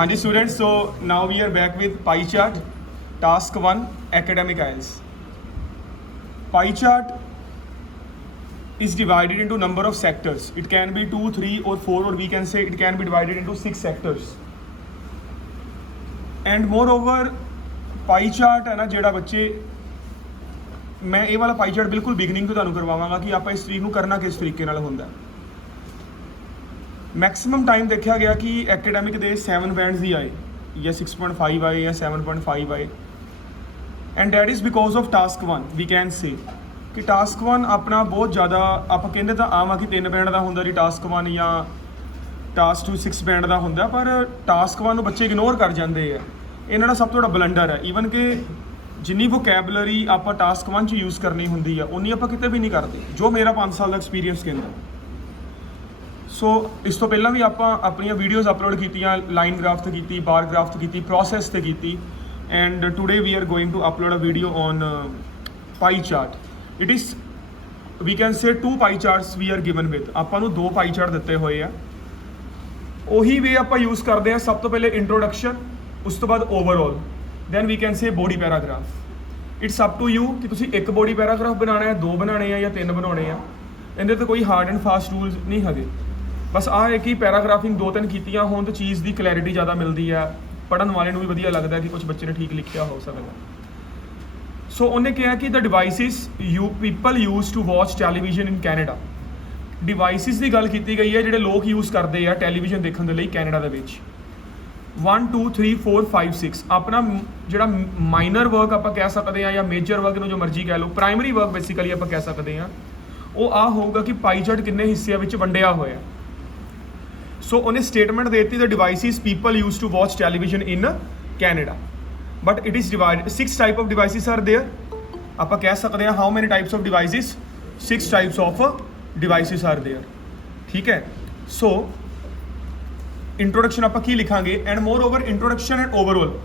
हाँ जी students, so now we are back with pie chart task 1 academic IELTS. Pie chart is divided into number of sectors. It can be 2, 3 or 4, or we can say it can be divided into 6 sectors. And moreover pie chart है ना ਜਿਹੜਾ ਬੱਚੇ ਮੈਂ ਇਹ ਵਾਲਾ pie chart ਬਿਲਕੁਲ beginning ਤੋਂ ਤੁਹਾਨੂੰ ਕਰਵਾਵਾਂਗਾ ਕਿ ਆਪਾਂ ਇਸ ਤਰੀਕ ਨੂੰ ਕਰਨਾ ਕਿਸ ਤਰੀਕੇ ਨਾਲ ਹੁੰਦਾ। ਮੈਕਸਿਮਮ ਟਾਈਮ ਦੇਖਿਆ ਗਿਆ ਕਿ ਐਕੈਡੈਮਿਕ ਦੇ 7 ਬੈਂਡਸ ਹੀ ਆਏ ਜਾਂ 6.5 ਆਏ ਜਾਂ 7.5 ਆਏ and that is because of task 1 we can say ਕਿ ਟਾਸਕ 1 ਆਪਣਾ ਬਹੁਤ ਜ਼ਿਆਦਾ ਆਪਾਂ ਕਹਿੰਦੇ ਤਾਂ ਆਮ ਆ ਕਿ 3 ਬੈਂਡ ਦਾ ਹੁੰਦਾ ਜੀ ਟਾਸਕ 1 ਜਾਂ ਟਾਸਕ 2 6 ਬੈਂਡ ਦਾ ਹੁੰਦਾ, ਪਰ ਟਾਸਕ 1 ਨੂੰ ਬੱਚੇ ਇਗਨੋਰ ਕਰ ਜਾਂਦੇ ਆ। ਇਹਨਾਂ ਦਾ ਸਭ ਤੋਂ ਵੱਡਾ ਬਲੰਡਰ ਹੈ। ਈਵਨ ਕਿ ਜਿੰਨੀ ਵੋਕੈਬਲਰੀ ਆਪਾਂ ਟਾਸਕ 1 'ਚ ਯੂਜ਼ ਕਰਨੀ ਹੁੰਦੀ ਆ ਉਨੀ ਆਪਾਂ ਕਿਤੇ ਵੀ ਨਹੀਂ ਕਰਦੇ, ਜੋ ਮੇਰਾ 5 ਸਾਲ ਦਾ ਐਕਸਪੀਰੀਅੰਸ ਕਹਿੰਦਾ। ਸੋ ਇਸ ਤੋਂ ਪਹਿਲਾਂ ਵੀ ਆਪਾਂ ਆਪਣੀਆਂ ਵੀਡੀਓਜ਼ ਅਪਲੋਡ ਕੀਤੀਆਂ, ਲਾਈਨ ਗ੍ਰਾਫ 'ਤੇ ਕੀਤੀ, ਬਾਰ ਗ੍ਰਾਫ 'ਤੇ ਕੀਤੀ, ਪ੍ਰੋਸੈਸ 'ਤੇ ਕੀਤੀ, and today we are going to upload a video on pie chart. It is we can say 2 pie charts we are given with, ਆਪਾਂ ਨੂੰ 2 ਪਾਈ ਚਾਰਟ ਦਿੱਤੇ ਹੋਏ ਆ। ਉਹੀ ਵੇ ਆਪਾਂ ਯੂਜ਼ ਕਰਦੇ ਹਾਂ। ਸਭ ਤੋਂ ਪਹਿਲੇ ਇੰਟਰੋਡਕਸ਼ਨ, ਉਸ ਤੋਂ ਬਾਅਦ overall, then we can say body paragraph. It's up to you ਕਿ ਤੁਸੀਂ ਇੱਕ ਬੋਡੀ ਪੈਰਾਗ੍ਰਾਫ ਬਣਾਉਣਾ ਹੈ, 2 ਬਣਾਉਣੇ ਆ ਜਾਂ 3 ਬਣਾਉਣੇ ਆ। ਇਹਦੇ ਤੇ ਕੋਈ ਹਾਰਡ ਐਂਡ ਫਾਸਟ ਰੂਲਸ ਨਹੀਂ ਹੈਗੇ। ਬਸ ਆਹ ਹੈ ਕਿ ਪੈਰਾਗ੍ਰਾਫਿੰਗ 2-3 ਕੀਤੀਆਂ ਹੋਣ ਤਾਂ ਚੀਜ਼ ਦੀ ਕਲੈਰਿਟੀ ਜ਼ਿਆਦਾ ਮਿਲਦੀ ਆ, ਪੜ੍ਹਨ ਵਾਲੇ ਨੂੰ ਵੀ ਵਧੀਆ ਲੱਗਦਾ ਕਿ ਕੁਝ ਬੱਚੇ ਨੇ ਠੀਕ ਲਿਖਿਆ ਹੋ ਸਕਦਾ। ਸੋ ਉਹਨੇ ਕਿਹਾ ਕਿ the devices people use to watch television in Canada. Devices ਦੀ ਗੱਲ ਕੀਤੀ ਗਈ ਹੈ ਜਿਹੜੇ ਲੋਕ ਯੂਜ਼ ਕਰਦੇ ਆ ਟੈਲੀਵਿਜ਼ਨ ਦੇਖਣ ਦੇ ਲਈ ਕੈਨੇਡਾ ਦੇ ਵਿੱਚ। 1 2 3 4 5 6 ਆਪਣਾ ਜਿਹੜਾ ਮਾਈਨਰ ਵਰਕ ਆਪਾਂ ਕਹਿ ਸਕਦੇ ਹਾਂ ਜਾਂ ਮੇਜਰ ਵਰਕ ਨੂੰ ਜੋ ਮਰਜ਼ੀ ਕਹਿ ਲਓ, ਪ੍ਰਾਇਮਰੀ ਵਰਕ ਬੇਸਿਕਲੀ ਆਪਾਂ ਕਹਿ ਸਕਦੇ ਹਾਂ, ਉਹ ਆ ਹੋਊਗਾ ਕਿ ਪਾਈ ਚਾਰਟ ਕਿੰਨੇ ਹਿੱਸਿਆਂ ਵਿੱਚ ਵੰਡਿਆ ਹੋਇਆ। ਸੋ ਉਹਨੇ ਸਟੇਟਮੈਂਟ ਦੇ ਦਿੱਤੀ the devices people use to watch television in Canada, but it is divide 6 type of devices are there. ਆਪਾਂ ਕਹਿ ਸਕਦੇ ਹਾਂ how many types of devices, 6 types of devices are there. ਠੀਕ ਹੈ। ਸੋ ਇੰਟਰੋਡਕਸ਼ਨ ਆਪਾਂ ਕੀ ਲਿਖਾਂਗੇ, and moreover introduction and overall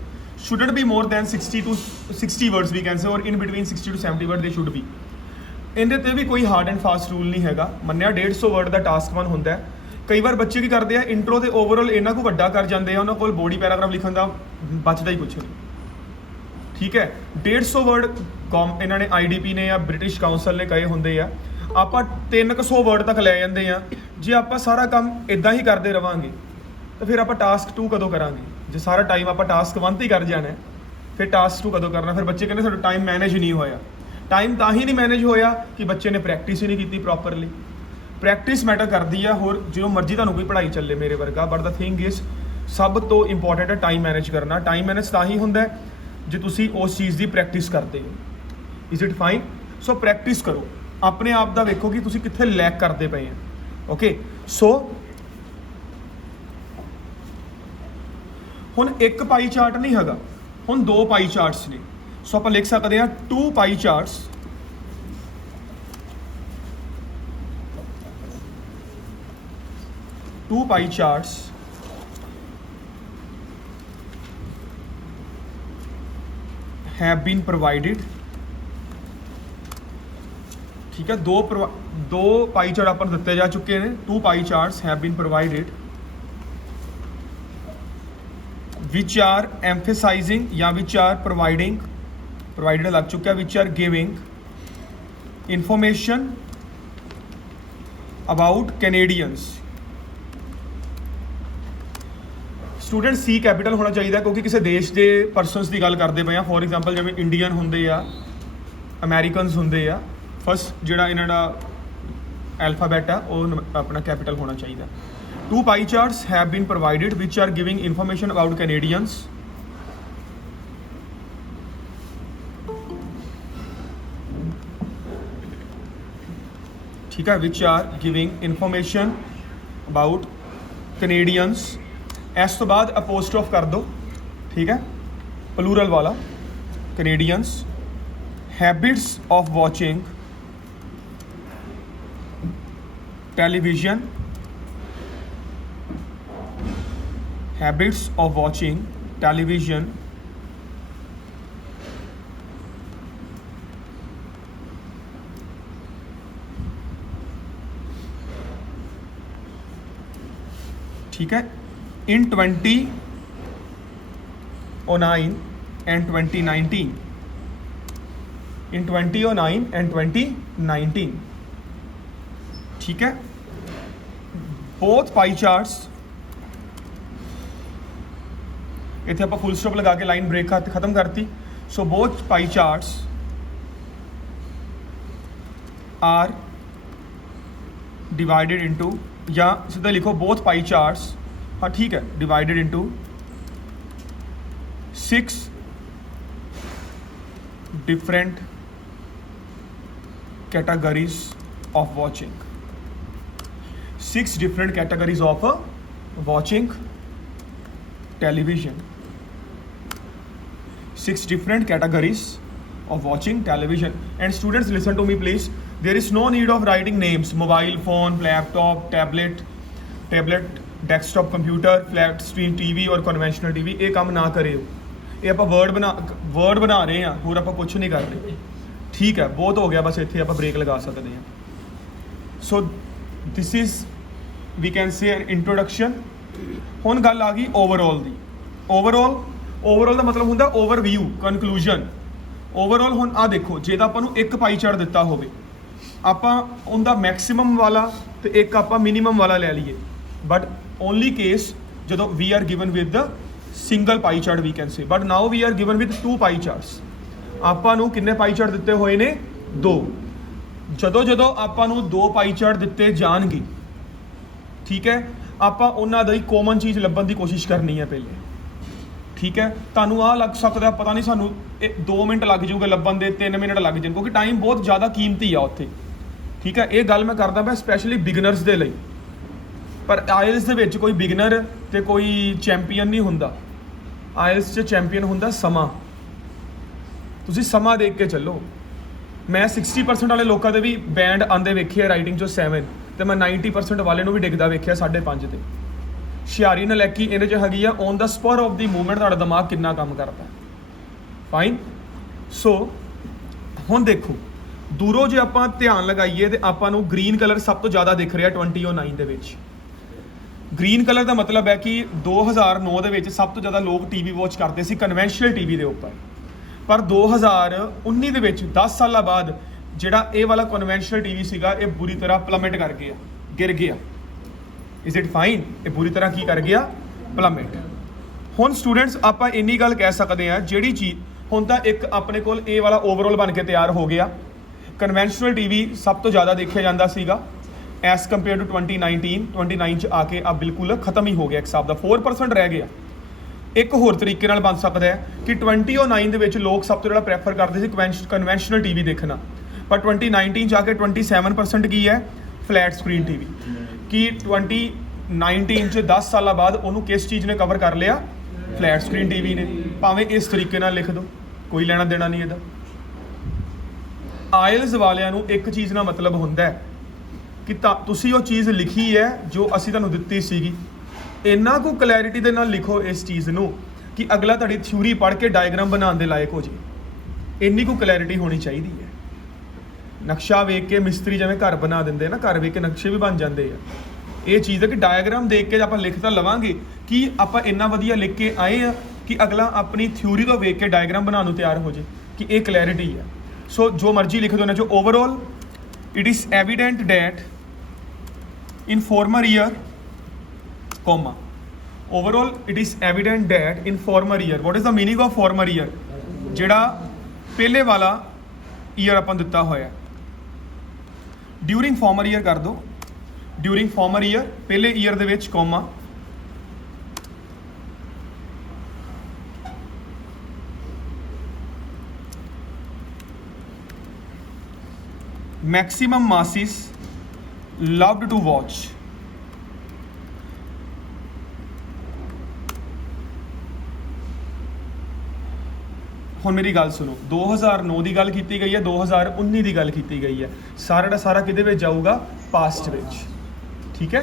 shouldn't be more than 60 words we can say, or in between 60 to 70 word they should B. ਇਹਦੇ ਤੇ ਵੀ ਕੋਈ hard and fast rule ਨਹੀਂ ਹੈਗਾ। ਮੰਨਿਆ 150 ਵਰਡ ਦਾ ਟਾਸਕ 1 ਹੁੰਦਾ ਹੈ। ਕਈ ਵਾਰ ਬੱਚੇ ਕੀ ਕਰਦੇ ਆ, ਇੰਟਰੋ ਤੇ ਓਵਰਆਲ ਇਹਨਾਂ ਕੋ ਵੱਡਾ ਕਰ ਜਾਂਦੇ ਆ, ਉਹਨਾਂ ਕੋਲ ਬੋਡੀ ਪੈਰਾਗ੍ਰਾਫ ਲਿਖਣ ਦਾ ਬਚਦਾ ਹੀ ਕੁਛ ਨਹੀਂ। ਠੀਕ ਹੈ। 150 ਵਰਡ ਇਹਨਾਂ ਨੇ IDP ਨੇ ਜਾਂ ਬ੍ਰਿਟਿਸ਼ ਕਾਉਂਸਲ ਨੇ ਕਹੇ ਹੁੰਦੇ ਆ, ਆਪਾਂ 300 ਵਰਡ ਤੱਕ ਲੈ ਜਾਂਦੇ ਆ। ਜੇ ਆਪਾਂ ਸਾਰਾ ਕੰਮ ਇਦਾਂ ਹੀ ਕਰਦੇ ਰਵਾਂਗੇ ਤਾਂ ਫਿਰ ਆਪਾਂ ਟਾਸਕ 2 ਕਦੋਂ ਕਰਾਂਗੇ? ਜੇ ਸਾਰਾ ਟਾਈਮ ਆਪਾਂ ਟਾਸਕ 1 ਤੇ ਹੀ ਕਰ ਜਾਣਾ ਫਿਰ ਟਾਸਕ 2 ਕਦੋਂ ਕਰਨਾ? ਫਿਰ ਬੱਚੇ ਕਹਿੰਦੇ ਸਾਡਾ ਟਾਈਮ ਮੈਨੇਜ ਨਹੀਂ ਹੋਇਆ। ਟਾਈਮ ਤਾਂ ਹੀ ਨਹੀਂ ਮੈਨੇਜ ਹੋਇਆ ਕਿ ਬੱਚੇ ਨੇ ਪ੍ਰੈਕਟਿਸ ਹੀ ਨਹੀਂ ਕੀਤੀ ਪ੍ਰੋਪਰਲੀ। ਪ੍ਰੈਕਟਿਸ ਮੈਟਰ ਕਰਦੀ ਆ, ਹੋਰ ਜਦੋਂ ਮਰਜ਼ੀ ਤੁਹਾਨੂੰ ਕੋਈ ਪੜ੍ਹਾਈ ਚੱਲੇ ਮੇਰੇ ਵਰਗਾ, ਬਟ ਦਾ ਥਿੰਗ ਇਜ਼ ਸਭ ਤੋਂ ਇੰਪੋਰਟੈਂਟ ਹੈ ਟਾਈਮ ਮੈਨੇਜ ਕਰਨਾ। ਟਾਈਮ ਮੈਨੇਜ ਤਾਂ ਹੀ ਹੁੰਦਾ ਜੇ ਤੁਸੀਂ ਉਸ ਚੀਜ਼ ਦੀ ਪ੍ਰੈਕਟਿਸ ਕਰਦੇ ਹੋ। Is it fine? So practice ਕਰੋ, ਆਪਣੇ ਆਪ ਦਾ ਵੇਖੋ ਕਿ ਤੁਸੀਂ ਕਿੱਥੇ ਲੈਕ ਕਰਦੇ ਪਏ ਆ। ਓਕੇ। ਸੋ ਹੁਣ ਇੱਕ ਪਾਈ ਚਾਰਟ ਨਹੀਂ ਹੈਗਾ, ਹੁਣ 2 ਪਾਈ ਚਾਰਟਸ ਨੇ। ਸੋ ਆਪਾਂ ਲਿਖ ਸਕਦੇ ਹਾਂ 2 pie charts have been provided। ਠੀਕ ਹੈ। ਦੋ ਪਾਈ ਚਾਰਟ ਆਪਾਂ ਨੂੰ ਦਿੱਤੇ ਜਾ ਚੁੱਕੇ ਨੇ। 2 pie charts have been provided which are emphasizing ਜਾਂ which are provided ਲੱਗ ਚੁੱਕਿਆ, which are giving information about Canadians। Student C capital ਹੋਣਾ ਚਾਹੀਦਾ ਕਿਉਂਕਿ ਕਿਸੇ ਦੇਸ਼ ਦੇ ਪਰਸਨਸ ਦੀ ਗੱਲ ਕਰਦੇ ਪਏ ਆ। ਫੋਰ ਐਗਜ਼ਾਮਪਲ ਜਿਵੇਂ ਇੰਡੀਅਨ ਹੁੰਦੇ ਆ, ਅਮੈਰੀਕਨਸ ਹੁੰਦੇ ਆ, ਫਸਟ ਜਿਹੜਾ ਇਹਨਾਂ ਦਾ ਐਲਫਾਬੈਟ ਆ ਉਹ ਆਪਣਾ ਕੈਪੀਟਲ ਹੋਣਾ ਚਾਹੀਦਾ। 2 pie charts have been provided which are giving information about Canadians ठीक है, which are giving information about Canadians। इस तो बाद अपोस्ट्रोफ कर दो, ठीक है, प्लूरल वाला, Canadians। Habits of watching television, habits of watching television ठीक है, in 20 2009 and 2019. In 2009 and 2019. ठीक है, both pie charts, इतने आप फुल स्टॉप लगा के लाइन ब्रेक खत्म करती. So both pie charts are divided into, या सीधा लिखो बोथ पाई चार्ट्स, हाँ ठीक है, divided into 6 different categories of watching. 6 different categories of watching television. 6 different categories of watching television. And students, listen to me please, there is no need of writing names: mobile phone, laptop, tablet, desktop computer, flat screen TV और conventional TV. ਇਹ ਕੰਮ ਨਾ ਕਰਿਓ, ਇਹ ਆਪਾਂ word ਬਣਾ ਰਹੇ ਹਾਂ, ਹੋਰ ਆਪਾਂ ਕੁਝ ਨਹੀਂ ਕਰ ਰਹੇ. ਠੀਕ ਹੈ, ਬਹੁਤ ਹੋ ਗਿਆ, ਬਸ ਇੱਥੇ ਆਪਾਂ ਬ੍ਰੇਕ ਲਗਾ ਸਕਦੇ ਹਾਂ. So this is we can say an introduction. ਹੁਣ ਗੱਲ ਆ ਗਈ ਓਵਰਆਲ ਦੀ. ਓਵਰਆਲ ਦਾ ਮਤਲਬ ਹੁੰਦਾ ਓਵਰਵਿਊ, ਕਨਕਲੂਜਨ. ਓਵਰਆਲ ਹੁਣ ਆ ਦੇਖੋ, ਜੇ ਤਾਂ ਆਪਾਂ ਨੂੰ ਇੱਕ ਪਾਈ ਚਾਰਟ ਦਿੱਤਾ ਹੋਵੇ, ਆਪਾਂ ਉਹਦਾ ਮੈਕਸਿਮਮ ਵਾਲਾ ਤੇ ਇੱਕ ਆਪਾਂ ਮਿਨੀਮਮ ਵਾਲਾ ਲੈ ਲਈਏ. ਬਟ ਓਨਲੀ ਕੇਸ ਜਦੋਂ we are given with the single pie chart we can say. But now we are given with 2 pie charts. ਆਪਾਂ ਨੂੰ ਕਿੰਨੇ ਪਾਈ ਚਾਰਟ ਦਿੱਤੇ ਹੋਏ ਨੇ? 2. ਜਦੋਂ ਆਪਾਂ ਨੂੰ 2 ਪਾਈ ਚਾਰਟ ਦਿੱਤੇ ਜਾਣਗੇ, ਠੀਕ ਹੈ, ਆਪਾਂ ਉਹਨਾਂ ਦੀ ਕਾਮਨ ਚੀਜ਼ ਲੱਭਣ ਦੀ ਕੋਸ਼ਿਸ਼ ਕਰਨੀ ਹੈ ਪਹਿਲੇ. ਠੀਕ ਹੈ, ਤੁਹਾਨੂੰ ਆਹ ਲੱਗ ਸਕਦਾ ਪਤਾ ਨਹੀਂ ਸਾਨੂੰ 2 ਮਿੰਟ ਲੱਗ ਜਾਊਗਾ ਲੱਭਣ ਦੇ, 3 ਮਿੰਟ ਲੱਗ ਜਾਣ, ਕਿਉਂਕਿ ਟਾਈਮ ਬਹੁਤ ਜ਼ਿਆਦਾ ਕੀਮਤੀ ਆ ਉੱਥੇ. ਠੀਕ ਹੈ, ਇਹ ਗੱਲ ਮੈਂ ਕਰਦਾ ਮੈਂ ਸਪੈਸ਼ਲੀ ਬਿਗਨਰਸ ਦੇ ਲਈ. ਪਰ ਆਇਲਸ ਦੇ ਵਿੱਚ ਕੋਈ ਬਿਗਨਰ ਤੇ ਕੋਈ ਚੈਂਪੀਅਨ ਨਹੀਂ ਹੁੰਦਾ. ਆਇਲਸ 'ਚ ਚੈਂਪੀਅਨ ਹੁੰਦਾ ਸਮਾਂ. ਤੁਸੀਂ ਸਮਾਂ ਦੇਖ ਕੇ ਚੱਲੋ. ਮੈਂ 60% ਵਾਲੇ ਲੋਕਾਂ ਦੇ ਵੀ ਬੈਂਡ ਆਉਂਦੇ ਵੇਖੇ ਆ ਰਾਈਟਿੰਗ 'ਚੋਂ 7, ਤੇ ਮੈਂ 90% ਵਾਲੇ ਨੂੰ ਵੀ ਡਿੱਗਦਾ ਵੇਖਿਆ 5.5 ਤੇ. ਹੁਸ਼ਿਆਰੀ ਨਲੈਕੀ ਇਹਦੇ 'ਚ ਹੈਗੀ ਆ on the super of the movement, ਤੁਹਾਡਾ ਦਿਮਾਗ ਕਿੰਨਾ ਕੰਮ ਕਰਦਾ. ਫਾਈਨ. ਸੋ ਹੁਣ ਦੇਖੋ, ਦੂਰੋਂ ਜੇ ਆਪਾਂ ਧਿਆਨ ਲਗਾਈਏ ਤੇ ਆਪਾਂ ਨੂੰ ਗ੍ਰੀਨ ਕਲਰ ਸਭ ਤੋਂ ਜ਼ਿਆਦਾ ਦਿਖ ਰਿਹਾ 2009 ਦੇ ਵਿੱਚ. ਗ੍ਰੀਨ ਕਲਰ ਦਾ ਮਤਲਬ ਹੈ ਕਿ 2009 ਦੇ ਵਿੱਚ ਸਭ ਤੋਂ ਜ਼ਿਆਦਾ ਲੋਕ ਟੀਵੀ ਵਾਚ ਕਰਦੇ ਸੀ ਕਨਵੈਨਸ਼ਨਲ ਟੀਵੀ ਦੇ ਉੱਪਰ. ਪਰ 2019 ਦੇ ਵਿੱਚ 10 ਸਾਲਾਂ ਬਾਅਦ ਜਿਹੜਾ ਇਹ ਵਾਲਾ ਕਨਵੈਨਸ਼ਨਲ ਟੀਵੀ ਸੀਗਾ, ਇਹ ਬੁਰੀ ਤਰ੍ਹਾਂ ਪਲਮਟ ਕਰ ਗਿਆ, ਗਿਰ ਗਿਆ. Is it fine? ਇਹ ਬੁਰੀ ਤਰ੍ਹਾਂ ਕੀ ਕਰ ਗਿਆ? ਪਲਮਟ. ਹੁਣ ਸਟੂਡੈਂਟਸ ਆਪਾਂ ਇੰਨੀ ਗੱਲ ਕਹਿ ਸਕਦੇ ਹਾਂ, ਜਿਹੜੀ ਚੀਜ਼ ਹੁਣ ਤਾਂ ਇੱਕ ਆਪਣੇ ਕੋਲ ਇਹ ਵਾਲਾ ਓਵਰਆਲ ਬਣ ਕੇ ਤਿਆਰ ਹੋ ਗਿਆ. ਕਨਵੈਨਸ਼ਨਲ ਟੀਵੀ ਸਭ ਤੋਂ ਜ਼ਿਆਦਾ ਦੇਖਿਆ ਜਾਂਦਾ ਸੀਗਾ ਐਸ ਕੰਪੇਅਰ ਟੂ 2019 'ਚ ਆ ਕੇ ਆ ਬਿਲਕੁਲ ਖਤਮ ਹੀ ਹੋ ਗਿਆ. ਇੱਕ ਹਿਸਾਬ ਦਾ 4% ਰਹਿ ਗਿਆ. ਇੱਕ ਹੋਰ ਤਰੀਕੇ ਨਾਲ ਬਣ ਸਕਦਾ ਹੈ ਕਿ 2009 ਦੇ ਵਿੱਚ ਲੋਕ ਸਭ ਤੋਂ ਜ਼ਿਆਦਾ ਪ੍ਰੈਫਰ ਕਰਦੇ ਸੀ ਕਨਵੈਨਸ਼ਨਲ ਟੀਵੀ ਦੇਖਣਾ, ਪਰ 2019 ਜਾ ਕੇ 27% ਕੀ ਹੈ? Flat screen TV. ਕਿ 2019 'ਚ 10 ਸਾਲਾਂ ਬਾਅਦ ਉਹਨੂੰ ਕਿਸ ਚੀਜ਼ ਨੇ ਕਵਰ ਕਰ ਲਿਆ? ਫਲੈਟ ਸਕਰੀਨ ਟੀਵੀ ਨੇ. ਭਾਵੇਂ ਇਸ ਤਰੀਕੇ ਨਾਲ ਲਿਖ ਦਿਓ, ਕੋਈ ਲੈਣਾ ਦੇਣਾ ਨਹੀਂ ਇਹਦਾ. ਆਇਲਸ ਵਾਲਿਆਂ ਨੂੰ ਇੱਕ ਚੀਜ਼ ਨਾਲ ਮਤਲਬ ਹੁੰਦਾ ਹੈ ਕਿ ਤੁਸੀਂ ਉਹ ਚੀਜ਼ ਲਿਖੀ ਹੈ ਜੋ ਅਸੀਂ ਤੁਹਾਨੂੰ ਦਿੱਤੀ ਸੀਗੀ, ਇੰਨਾ ਕੁ ਕਲੈਰਿਟੀ ਦੇ ਨਾਲ ਲਿਖੋ ਇਸ ਚੀਜ਼ ਨੂੰ ਕਿ ਅਗਲਾ ਤੁਹਾਡੀ ਥਿਊਰੀ ਪੜ੍ਹ ਕੇ ਡਾਇਗਰਾਮ ਬਣਾਉਣ ਦੇ ਲਾਇਕ ਹੋ ਜੇ. ਇੰਨੀ ਕੁ ਕਲੈਰਿਟੀ ਹੋਣੀ ਚਾਹੀਦੀ ਹੈ. ਨਕਸ਼ਾ ਵੇਖ ਕੇ ਮਿਸਤਰੀ ਜਿਵੇਂ ਘਰ ਬਣਾ ਦਿੰਦੇ ਨਾ, ਘਰ ਵੇਖ ਕੇ ਨਕਸ਼ੇ ਵੀ ਬਣ ਜਾਂਦੇ ਆ. ਇਹ ਚੀਜ਼ ਹੈ ਕਿ ਡਾਇਗਰਾਮ ਦੇਖ ਕੇ ਆਪਾਂ ਲਿਖ ਤਾਂ ਲਵਾਂਗੇ ਕਿ ਆਪਾਂ ਇੰਨਾ ਵਧੀਆ ਲਿਖ ਕੇ ਆਏ ਆ ਕਿ ਅਗਲਾ ਆਪਣੀ ਥਿਊਰੀ ਤੋਂ ਵੇਖ ਕੇ ਡਾਇਗਰਾਮ ਬਣਾਉਣ ਨੂੰ ਤਿਆਰ ਹੋ ਜੇ, ਕਿ ਇਹ ਕਲੈਰਿਟੀ ਹੈ. ਸੋ ਜੋ ਮਰਜ਼ੀ ਲਿਖ ਦੋ ਨਾ, ਜੋ overall it is evident that in former year comma, overall it is evident that in former year. what is the meaning of former year? ਜਿਹੜਾ ਪਹਿਲੇ ਵਾਲਾ ਈਅਰ ਆਪਾਂ ਦਿੱਤਾ ਹੋਇਆ. ਡਿਊਰਿੰਗ ਫਾਰਮਰ ਈਅਰ ਕਰ ਦੋ. ਡਿਊਰਿੰਗ ਫਾਰਮਰ ਈਅਰ ਪਹਿਲੇ year ਦੇ ਵਿੱਚ comma, maximum masses loved to watch. ਹੁਣ ਮੇਰੀ ਗੱਲ ਸੁਣੋ, 2009 ਦੀ ਗੱਲ ਕੀਤੀ ਗਈ ਹੈ, 2019 ਦੀ ਗੱਲ ਕੀਤੀ ਗਈ ਹੈ. ਸਾਰਾ ਦਾ ਸਾਰਾ ਕਿਹਦੇ ਵਿੱਚ ਜਾਊਗਾ? ਪਾਸਟ ਵਿੱਚ. ਠੀਕ ਹੈ,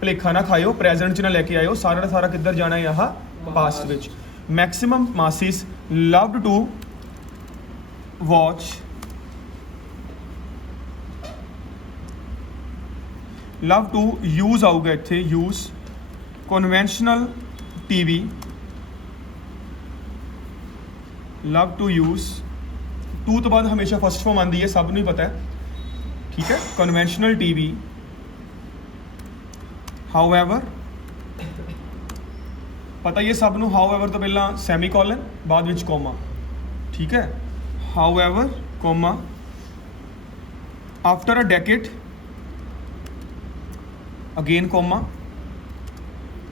ਭੁਲੇਖਾ ਨਾ ਖਾਇਓ, ਪ੍ਰੈਜ਼ੈਂਟ 'ਚ ਨਾ ਲੈ ਕੇ ਆਇਓ. ਸਾਰਾ ਦਾ ਸਾਰਾ ਕਿੱਧਰ ਜਾਣਾ ਹੈ? ਆਹ ਪਾਸਟ ਵਿੱਚ. Maximum masses loved to watch, love to use ਆਊਗਾ ਇੱਥੇ, use conventional TV love to use, two ਤੋਂ ਬਾਅਦ ਹਮੇਸ਼ਾ ਫਸਟ ਫॉर्म ਆਉਂਦੀ ਹੈ, ਸਭ ਨੂੰ ਹੀ ਪਤਾ ਹੈ, ਠੀਕ ਹੈ। ਕਨਵੈਨਸ਼ਨਲ ਟੀਵੀ, ਹਾਊਐਵਰ, ਪਤਾ ਹੀ ਹੈ ਸਭ ਨੂੰ, ਹਾਊਐਵਰ ਤੋਂ ਪਹਿਲਾਂ ਸੈਮੀਕੋਲਨ, ਬਾਅਦ ਵਿੱਚ ਕੋਮਾ, ਠੀਕ ਹੈ। However comma, after a decade, again comma,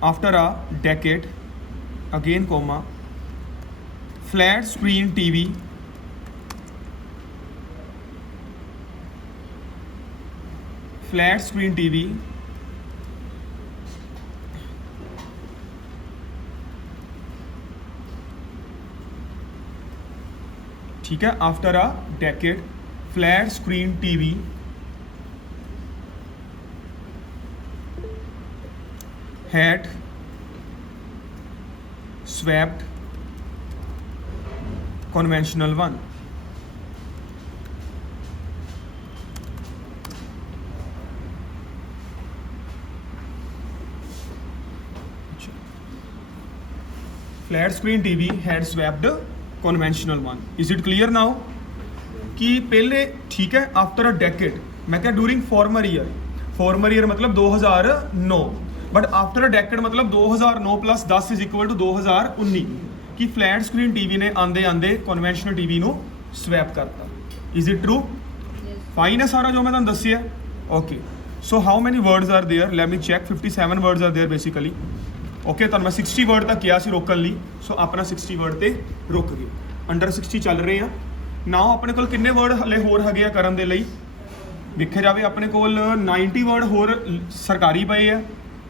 after a decade, again comma, flat screen TV, flat screen TV, ठीक है, after a decade, flat screen TV, had swapped conventional one. Flat screen TV had swapped conventional one. Is it clear now? कि पहले ठीक है, after a decade, मैं क्या during farmer year मतलब 2009, but after a decade मतलब 2009 plus 10 is equal to 2019 कि flat screen TV ने आंदे आंदे कन्वेंशनल टीवी ਨੂੰ स्वैप करता। Is it true? फाइन है सारा जो मैं तुहानू दस्सिया। Okay, so how many words are there, let me check. 57 words are there basically. Okay, तुहानू मैं 60 वर्ड तक किया सी रोकण लई, सो अपना 60 वर्ड ते रुक गए, अंडर 60 चल रहे हैं। नाउ अपने कोल किन्ने वर्ड हले होर हैगे आ करन दे लई, देखिया जावे अपने कोल 90 वर्ड होर सरकारी पए आ,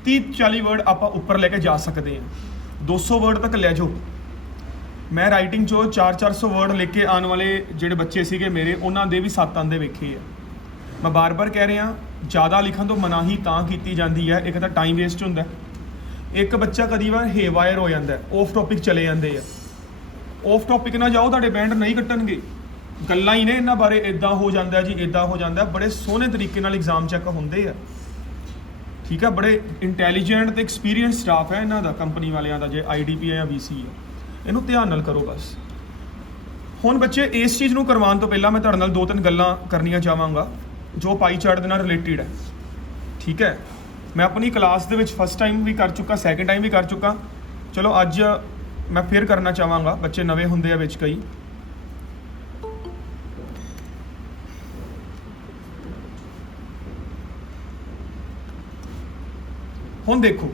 30-40 वर्ड आप उपर लेके जा सकते हैं, 200 वर्ड तक ले जाओ। मैं राइटिंग चो 400 वर्ड लेके आने वाले ਜਿਹੜੇ ਬੱਚੇ ਸੀਗੇ ਮੇਰੇ, ਉਹਨਾਂ ਦੇ ਵੀ 7 ਆਂਦੇ ਵੇਖੇ ਆ। ਮੈਂ ਬਾਰ-ਬਾਰ ਕਹਿ ਰਿਹਾ, ਜ਼ਿਆਦਾ ਲਿਖਣ ਤੋਂ ਮਨਾਹੀ ਤਾਂ ਕੀਤੀ ਜਾਂਦੀ ਹੈ, ਇੱਕ ਤਾਂ ਟਾਈਮ ਵੇਸਟ ਹੁੰਦਾ, ਇੱਕ ਬੱਚਾ ਕਦੀ ਵਾਰ ਹੇਵਾਇਰ ਹੋ ਜਾਂਦਾ, ਆਫ ਟੌਪਿਕ ਚਲੇ ਜਾਂਦੇ ਆ। ਆਫ ਟੌਪਿਕ ਨਾ ਜਾਓ, ਤੁਹਾਡੇ ਬੈਂਡ ਨਹੀਂ ਕੱਟਣਗੇ, ਗੱਲਾਂ ਹੀ ਨੇ ਇਹਨਾਂ ਬਾਰੇ, ਇਦਾਂ ਹੋ ਜਾਂਦਾ ਜੀ, ਇਦਾਂ ਹੋ ਜਾਂਦਾ। ਬੜੇ ਸੋਹਣੇ ਤਰੀਕੇ ਨਾਲ ਐਗਜ਼ਾਮ ਚੈੱਕ ਹੁੰਦੇ ਆ, ਠੀਕ ਹੈ। ਬੜੇ ਇੰਟੈਲੀਜੈਂਟ ਤੇ ਐਕਸਪੀਰੀਅੰਸ ਸਟਾਫ ਹੈ ਇਹਨਾਂ ਦਾ, ਕੰਪਨੀ ਵਾਲਿਆਂ ਦਾ, ਜੇ IDP ਹੈ ਜਾਂ VC ਹੈ। ਇਹਨੂੰ ਧਿਆਨ ਨਾਲ ਕਰੋ ਬਸ। ਹੁਣ ਬੱਚੇ, ਇਸ ਚੀਜ਼ ਨੂੰ ਕਰਵਾਉਣ ਤੋਂ ਪਹਿਲਾਂ ਮੈਂ ਤੁਹਾਡੇ ਨਾਲ 2-3 ਗੱਲਾਂ ਕਰਨੀਆਂ ਚਾਹਾਂਗਾ ਜੋ ਪਾਈ ਚਾਰਟ ਦੇ ਨਾਲ ਰਿਲੇਟਿਡ ਹੈ, ਠੀਕ ਹੈ। ਮੈਂ ਆਪਣੀ ਕਲਾਸ ਦੇ ਵਿੱਚ ਫਸਟ ਟਾਈਮ ਵੀ ਕਰ ਚੁੱਕਾ, ਸੈਕਿੰਡ ਟਾਈਮ ਵੀ ਕਰ ਚੁੱਕਾ, ਚਲੋ ਅੱਜ ਮੈਂ ਫਿਰ ਕਰਨਾ ਚਾਹਾਂਗਾ। ਬੱਚੇ ਨਵੇਂ ਹੁੰਦੇ ਆ ਵਿੱਚ ਕਈ। ਹੁਣ ਦੇਖੋ,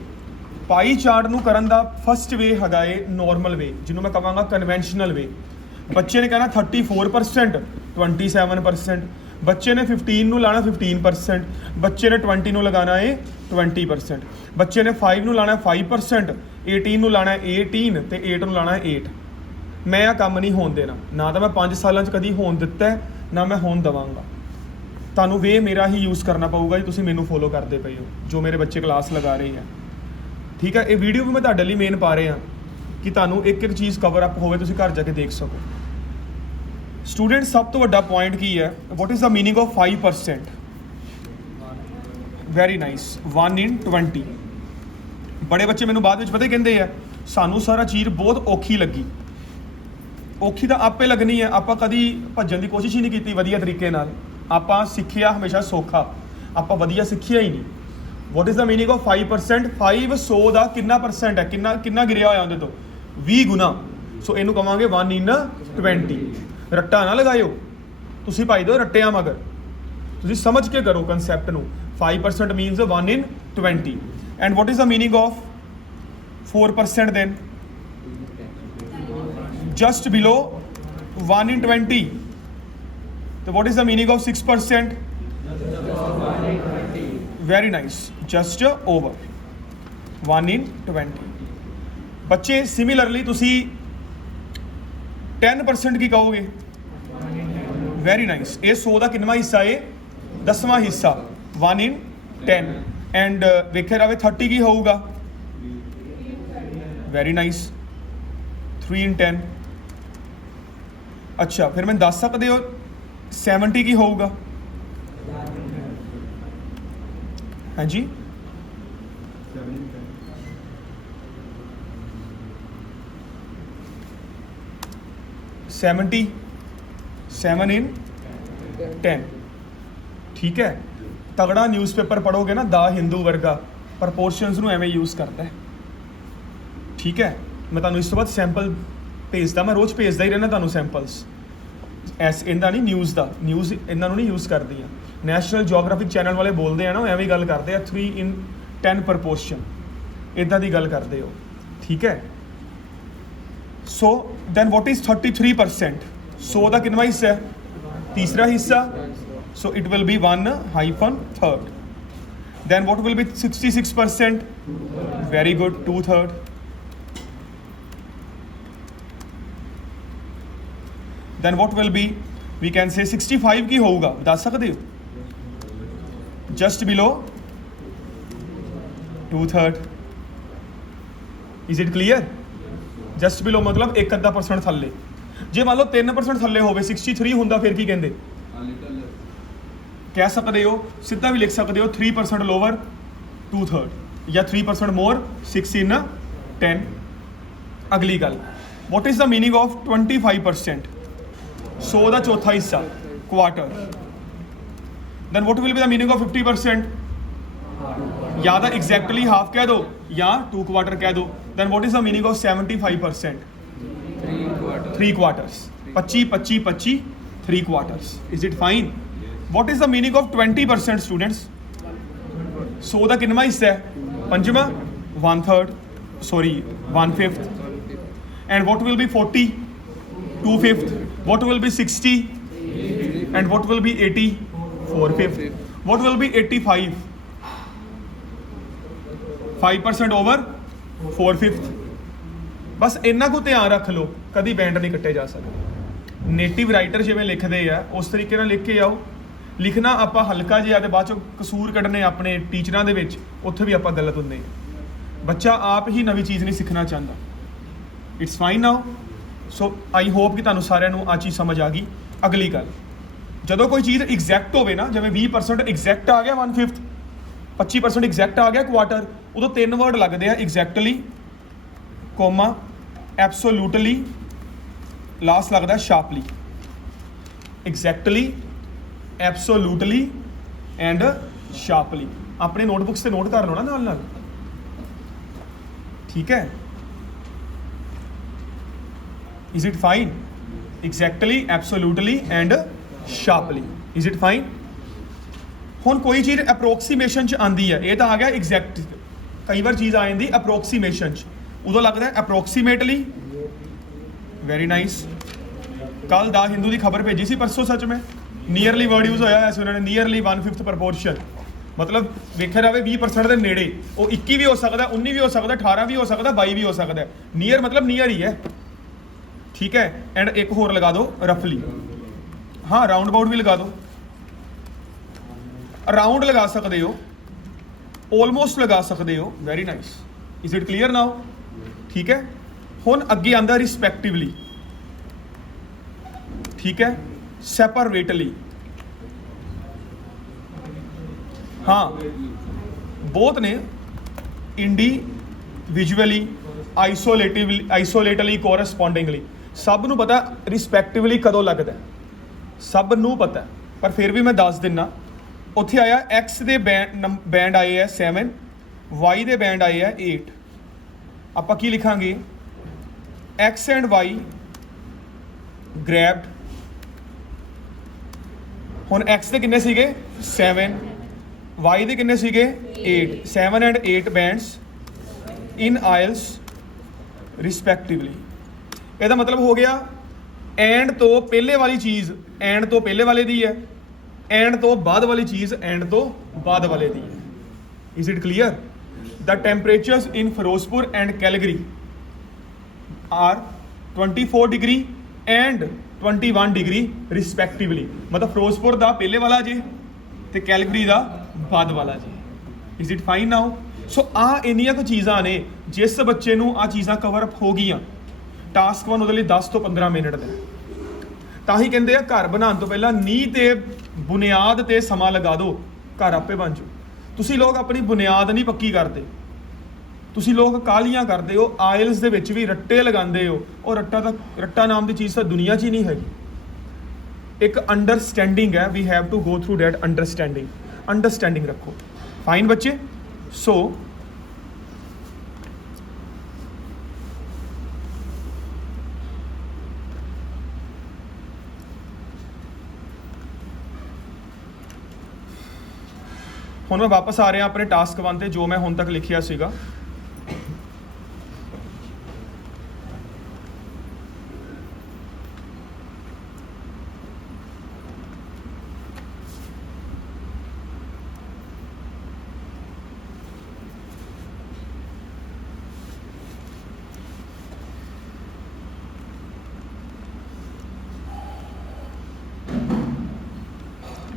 ਪਾਈ ਚਾਰਟ ਨੂੰ ਕਰਨ ਦਾ ਫਸਟ ਵੇ ਹੈਗਾ ਏ ਨੋਰਮਲ ਵੇ, ਜਿਹਨੂੰ ਮੈਂ ਕਹਾਂਗਾ ਕਨਵੈਨਸ਼ਨਲ ਵੇ। ਬੱਚੇ ਨੇ ਕਹਿਣਾ 34%, 27%, ਬੱਚੇ ਨੇ 15 ਨੂੰ ਲਾਣਾ 15%, ਬੱਚੇ ਨੇ 20 ਨੂੰ ਲਗਾਣਾ ਏ 20%, ਬੱਚੇ ਨੇ 5 ਨੂੰ ਲਾਣਾ 5%, 18 ਨੂੰ ਲਾਣਾ 18 ਤੇ 8 ਨੂੰ ਲਾਣਾ 8। ਮੈਂ ਇਹ ਕੰਮ ਨਹੀਂ ਹੋਣ ਦੇਣਾ, ਨਾ ਤਾਂ ਮੈਂ 5 ਸਾਲਾਂ 'ਚ ਕਦੀ ਹੋਣ ਦਿੱਤਾ, ਨਾ ਮੈਂ ਹੋਣ ਦੇਵਾਂਗਾ। ਤੁਹਾਨੂੰ ਵੇ ਮੇਰਾ ਹੀ ਯੂਜ਼ ਕਰਨਾ ਪਊਗਾ ਜੀ, ਤੁਸੀਂ ਮੈਨੂੰ ਫੋਲੋ ਕਰਦੇ ਪਏ ਹੋ, ਜੋ ਮੇਰੇ ਬੱਚੇ ਕਲਾਸ ਲਗਾ ਰਹੇ ਆ, ਠੀਕ ਹੈ। ਇਹ ਵੀਡੀਓ ਵੀ ਮੈਂ ਤੁਹਾਡੇ ਲਈ ਮੇਨ ਪਾ ਰਿਹਾ ਕਿ ਤੁਹਾਨੂੰ ਇੱਕ ਇੱਕ ਚੀਜ਼ ਕਵਰ ਅਪ ਹੋਵੇ, ਤੁਸੀਂ ਘਰ ਜਾ ਕੇ ਦੇਖ ਸਕੋ। ਸਟੂਡੈਂਟ, ਸਭ ਤੋਂ ਵੱਡਾ ਪੁਆਇੰਟ ਕੀ ਹੈ? ਵਾਟ is the meaning of 5%? Very nice, 1 in 20। ਬੜੇ ਬੱਚੇ ਮੈਨੂੰ ਬਾਅਦ ਵਿੱਚ ਪਤਾ ਕਹਿੰਦੇ ਆ, ਸਾਨੂੰ ਸਾਰਾ ਚੀਜ਼ ਬਹੁਤ ਔਖੀ ਲੱਗੀ। ਔਖੀ ਤਾਂ ਆਪੇ ਲੱਗਣੀ ਹੈ, ਆਪਾਂ ਕਦੀ ਭੱਜਣ ਦੀ ਕੋਸ਼ਿਸ਼ ਹੀ ਨਹੀਂ ਕੀਤੀ ਵਧੀਆ ਤਰੀਕੇ ਨਾਲ। ਆਪਾਂ ਸਿੱਖਿਆ ਹਮੇਸ਼ਾ ਸੌਖਾ, ਆਪਾਂ ਵਧੀਆ ਸਿੱਖਿਆ ਹੀ ਨਹੀਂ। ਵਾਟ ਇਜ਼ ਦਾ ਮੀਨਿੰਗ ਆਫ 5%? 500 ਦਾ ਕਿੰਨਾ ਪਰਸੈਂਟ ਹੈ, ਕਿੰਨਾ ਗਿਰਿਆ ਹੋਇਆ ਉਹਦੇ ਤੋਂ? 20 ਗੁਣਾ। ਸੋ ਇਹਨੂੰ ਕਵਾਂਗੇ 1 in 20। ਰੱਟਾ ਨਾ ਲਗਾਇਓ, ਤੁਸੀਂ ਭਾਈ ਦਿਓ ਰੱਟਿਆਂ ਮਗਰ, ਤੁਸੀਂ ਸਮਝ ਕੇ ਕਰੋ ਕਨਸੈਪਟ ਨੂੰ। 5% means 1 in 20। And what is the meaning of 4% then? Just below 1 in 20। तो what is the meaning of 6%? Very nice, just over 1 in 20। बच्चे सिमिलरली तुसी 10% की कहोगे? Very nice. ये 100 का कितना हिस्सा है? 10वां हिस्सा, 1 in 10। एंड वेखे रहे 30 की होगा? Very nice, 3 in 10। अच्छा, फिर मैं दस सकते हो 70 की होगा? हाँ जी, 77 in 10। ठीक है, तगड़ा न्यूज़पेपर पढ़ोगे ना, द हिंदू वर्गा प्रपोर्शनस ਨੂੰ ਐਵੇਂ ਯੂਜ਼ ਕਰਦਾ ਹੈ। ਠੀਕ ਹੈ, ਮੈਂ ਤੁਹਾਨੂੰ ਇਸ ਤੋਂ ਬਾਅਦ ਸੈਂਪਲ ਭੇਜਦਾ, ਮੈਂ ਰੋਜ਼ ਭੇਜਦਾ ਹੀ ਰਹਿਣਾ ਤੁਹਾਨੂੰ ਸੈਂਪਲਸ। ਐਸ ਇਹਦਾ ਨਹੀਂ ਨਿਊਜ਼ ਦਾ, ਨਿਊਜ਼ ਇਹਨਾਂ ਨੂੰ ਨਹੀਂ ਯੂਜ਼ ਕਰਦੀਆਂ। ਨੈਸ਼ਨਲ ਜੀਓਗ੍ਰਾਫਿਕ ਚੈਨਲ ਵਾਲੇ ਬੋਲਦੇ ਆ ਨਾ, ਉਹ ਐਵੇਂ ਗੱਲ ਕਰਦੇ ਆ 3 in 10 ਪ੍ਰਪੋਰਸ਼ਨ, ਇੱਦਾਂ ਦੀ ਗੱਲ ਕਰਦੇ ਹੋ। ਠੀਕ ਹੈ, ਸੋ ਦੈਨ ਵਾਟ ਇਜ਼ 33%? 100 ਦਾ ਕਿੰਨਾ ਹਿੱਸਾ ਹੈ? ਤੀਸਰਾ ਹਿੱਸਾ। So it will be 1/3. Then what will be 66%? Very good, 2/3. Then what will be, we can say 65 ਕੀ ਹੋਊਗਾ, ਦੱਸ ਸਕਦੇ ਹੋ? Just below 2/3. Is it clear? Just below ਮਤਲਬ 1% ਥੱਲੇ। ਜੇ ਮੰਨ ਲਓ 3% ਥੱਲੇ ਹੋਵੇ, 63 ਹੁੰਦਾ, ਫਿਰ ਕੀ ਕਹਿੰਦੇ? ਕਹਿ ਸਕਦੇ ਹੋ, ਸਿੱਧਾ ਵੀ ਲਿਖ ਸਕਦੇ ਹੋ 3% ਲੋਵਰ 2/3 ਜਾਂ 3% ਮੋਰ 6 in 10। ਅਗਲੀ ਗੱਲ, what is the meaning of 25%? 100 ਦਾ ਚੌਥਾ ਹਿੱਸਾ, quarter. Then what will be the meaning of 50%? ਜਾਂ ਤਾਂ ਐਗਜ਼ੈਕਟਲੀ ਹਾਫ ਕਹਿ ਦਿਓ ਜਾਂ 2 ਕੁਆਟਰ ਕਹਿ ਦਿਓ। Then what is the meaning of 75%? 3 quarters। 25 3 quarters। Is it fine? What is the meaning of 20% students? 100 ਦਾ ਕਿੰਨਾ ਹਿੱਸਾ ਹੈ? ਪੰਜਵਾਂ, 1/3, sorry 1/5। And what will be 40? 2/5। What will be 60? And what will be 80? 4/5। What will be 85? 5% over 4/5। ਬਸ ਇੰਨਾ ਕੁ ਧਿਆਨ ਰੱਖ ਲਓ, ਕਦੀ ਬੈਂਡ ਨਹੀਂ ਕੱਟੇ ਜਾ ਸਕਦੇ। ਨੇਟਿਵ ਰਾਈਟਰ ਜਿਵੇਂ ਲਿਖਦੇ ਆ ਉਸ ਤਰੀਕੇ ਨਾਲ ਲਿਖ ਕੇ ਆਓ। ਲਿਖਣਾ ਆਪਾਂ ਹਲਕਾ ਜਿਹਾ ਤੇ ਬਾਅਦ ਚੋਂ ਕਸੂਰ ਕੱਢਣੇ ਆਪਣੇ ਟੀਚਰਾਂ ਦੇ ਵਿੱਚ, ਉੱਥੇ ਵੀ ਆਪਾਂ ਗਲਤ ਹੁੰਦੇ ਹਾਂ। ਬੱਚਾ ਆਪ ਹੀ ਨਵੀਂ ਚੀਜ਼ ਨਹੀਂ ਸਿੱਖਣਾ ਚਾਹੁੰਦਾ। It's fine now. So I hope ਕਿ ਤੁਹਾਨੂੰ ਸਾਰਿਆਂ ਨੂੰ ਆ ਚੀਜ਼ ਸਮਝ ਆ ਗਈ। ਅਗਲੀ ਗੱਲ, ਜਦੋਂ ਕੋਈ ਚੀਜ਼ ਐਗਜ਼ੈਕਟ ਹੋਵੇ ਨਾ, ਜਿਵੇਂ 20% ਐਗਜ਼ੈਕਟ ਆ ਗਿਆ 1/5, 25% ਐਗਜ਼ੈਕਟ ਆ ਗਿਆ ਕੁਆਟਰ, ਉਦੋਂ 3 ਵਰਡ ਲੱਗਦੇ ਆ, ਐਗਜ਼ੈਕਟਲੀ, ਕੋਮਾ, ਐਬਸੋਲੂਟਲੀ, ਲਾਸਟ ਲੱਗਦਾ sharply. Exactly, absolutely and sharply. ਆਪਣੇ ਨੋਟਬੁੱਕਸ ਤੇ ਨੋਟ ਕਰ ਲਓ ਨਾ ਨਾਲ ਨਾਲ। ਠੀਕ ਹੈ, is it fine? Exactly, absolutely and sharply. Is it fine? ਹੁਣ ਕੋਈ ਚੀਜ਼ ਅਪਰੋਕਸੀਮੇਸ਼ਨ 'ਚ ਆਉਂਦੀ ਹੈ, ਇਹ ਤਾਂ ਆ ਗਿਆ ਐਗਜ਼ੈਕਟ। ਕਈ ਵਾਰ ਚੀਜ਼ ਆ ਜਾਂਦੀ ਅਪਰੋਕਸੀਮੇਸ਼ਨ 'ਚ, ਉਦੋਂ ਲੱਗਦਾ ਅਪਰੋਕਸੀਮੇਟਲੀ। Very nice. ਕੱਲ ਦਾ ਹਿੰਦੂ ਦੀ ਖਬਰ ਭੇਜੀ ਸੀ ਪਰਸੋਂ, ਸੱਚ ਮੈਂ ਨੀਅਰਲੀ ਵਰਡ ਯੂਜ਼ ਹੋਇਆ ਸੀ ਉਹਨਾਂ ਨੇ, ਨੀਅਰਲੀ 1/5 ਪ੍ਰਪੋਰਸ਼ਨ। ਮਤਲਬ ਵੇਖਿਆ ਜਾਵੇ 20% ਦੇ ਨੇੜੇ। ਉਹ 21 ਵੀ ਹੋ ਸਕਦਾ, 19 ਵੀ ਹੋ ਸਕਦਾ, 18 ਵੀ ਹੋ ਸਕਦਾ, 22 ਵੀ ਹੋ ਸਕਦਾ। ਨੀਅਰ ਮਤਲਬ ਨੀਅਰ ਹੀ ਹੈ। ਠੀਕ ਹੈ, ਐਂਡ ਇੱਕ ਹੋਰ ਲਗਾ ਦਿਓ ਰਫਲੀ। ਹਾਂ, ਰਾਉਂਡ ਅਬਾਊਟ ਵੀ ਲਗਾ ਦਿਓ, ਅਰਾਊਂਡ ਲਗਾ ਸਕਦੇ ਹੋ, ਆਲਮੋਸਟ ਲਗਾ ਸਕਦੇ ਹੋ। Very nice. Is it clear now? ਠੀਕ ਹੈ, ਹੁਣ ਅੱਗੇ ਆਉਂਦਾ ਰਿਸਪੈਕਟਿਵਲੀ। ਠੀਕ ਹੈ, ਸੈਪਰੇਟਲੀ। ਹਾਂ, ਬਹੁਤ ਨੇ, ਇੰਡੀਵਿਜੂਅਲੀ, ਆਈਸੋਲੇਟਲੀ, ਕੋਰਸਪੋਂਡਿੰਗਲੀ। ਸਭ ਨੂੰ ਪਤਾ ਰਿਸਪੈਕਟਿਵਲੀ ਕਦੋਂ ਲੱਗਦਾ, ਸਭ ਨੂੰ ਪਤਾ, ਪਰ ਫਿਰ ਵੀ ਮੈਂ ਦੱਸ ਦਿੰਨਾ। ਉੱਥੇ ਆਇਆ ਐਕਸ ਦੇ ਬੈਂਡ ਆਏ ਆ 7, ਵਾਈ ਦੇ ਬੈਂਡ ਆਏ ਆ 8। ਆਪਾਂ ਕੀ ਲਿਖਾਂਗੇ? X and Y grabbed. ਹੁਣ ਐਕਸ ਦੇ ਕਿੰਨੇ ਸੀਗੇ? 7, ਵਾਈ ਦੇ ਕਿੰਨੇ ਸੀਗੇ? 8। 7 and 8 ਬੈਂਡਸ ਇਨ ਆਇਲਸ ਰਿਸਪੈਕਟਿਵਲੀ। ਇਹਦਾ ਮਤਲਬ ਹੋ ਗਿਆ ਐਂਡ ਤੋਂ ਪਹਿਲੇ ਵਾਲੀ ਚੀਜ਼ ਐਂਡ ਤੋਂ ਪਹਿਲੇ ਵਾਲੇ ਦੀ ਹੈ, ਐਂਡ ਤੋਂ ਬਾਅਦ ਵਾਲੀ ਚੀਜ਼ ਐਂਡ ਤੋਂ ਬਾਅਦ ਵਾਲੇ ਦੀ ਹੈ। Is it clear? The temperatures in Firozpur and Calgary are 24 degree and 21 degree respectively. ਮਤਲਬ ਫਿਰੋਜ਼ਪੁਰ ਦਾ ਪਹਿਲੇ ਵਾਲਾ ਜੇ ਤੇ ਕੈਲਗਰੀ ਦਾ ਬਾਅਦ ਵਾਲਾ ਜੇ। ਇਜ਼ ਇਟ ਫਾਈਨ ਨਾਓ? ਸੋ ਆ ਇੰਨੀਆਂ ਕੁ ਚੀਜ਼ਾਂ ਨੇ, ਜਿਸ ਬੱਚੇ ਨੂੰ ਆ ਚੀਜ਼ਾਂ ਕਵਰ ਅਪ ਹੋ ਗਈਆਂ, ਟਾਸਕ 1 ਉਹਦੇ ਲਈ 10 ਤੋਂ 15 ਮਿੰਟ ਦਾ। ਤਾਂ ਹੀ ਕਹਿੰਦੇ ਆ ਘਰ ਬਣਾਉਣ ਤੋਂ ਪਹਿਲਾਂ ਨੀਂਹ ਤੇ ਬੁਨਿਆਦ ਤੇ ਸਮਾਂ ਲਗਾ ਦਿਓ, ਘਰ ਆਪੇ ਬਣ ਜਾਊ। ਤੁਸੀਂ ਲੋਕ ਆਪਣੀ ਬੁਨਿਆਦ ਨਹੀਂ ਪੱਕੀ ਕਰਦੇ। ਤੁਸੀਂ ਲੋਕ ਕਾਲੀਆਂ ਕਰਦੇ ਹੋ, ਆਇਲਸ ਦੇ ਵਿੱਚ ਵੀ ਰੱਟੇ ਲਗਾਉਂਦੇ ਹੋ, ਉਹ ਰੱਟਾ ਨਾਮ ਦੀ ਚੀਜ਼ ਤਾਂ ਦੁਨੀਆ 'ਚ ਹੀ ਨਹੀਂ ਹੈਗੀ। ਇੱਕ ਅੰਡਰਸਟੈਂਡਿੰਗ ਹੈ, we have to go through that understanding ਰੱਖੋ। ਫਾਈਨ ਬੱਚੇ। ਸੋ ਹੁਣ ਮੈਂ ਵਾਪਸ ਆ ਰਿਹਾ ਆਪਣੇ ਟਾਸਕ 1 ਤੇ, ਜੋ ਮੈਂ ਹੁਣ ਤੱਕ ਲਿਖਿਆ ਸੀਗਾ।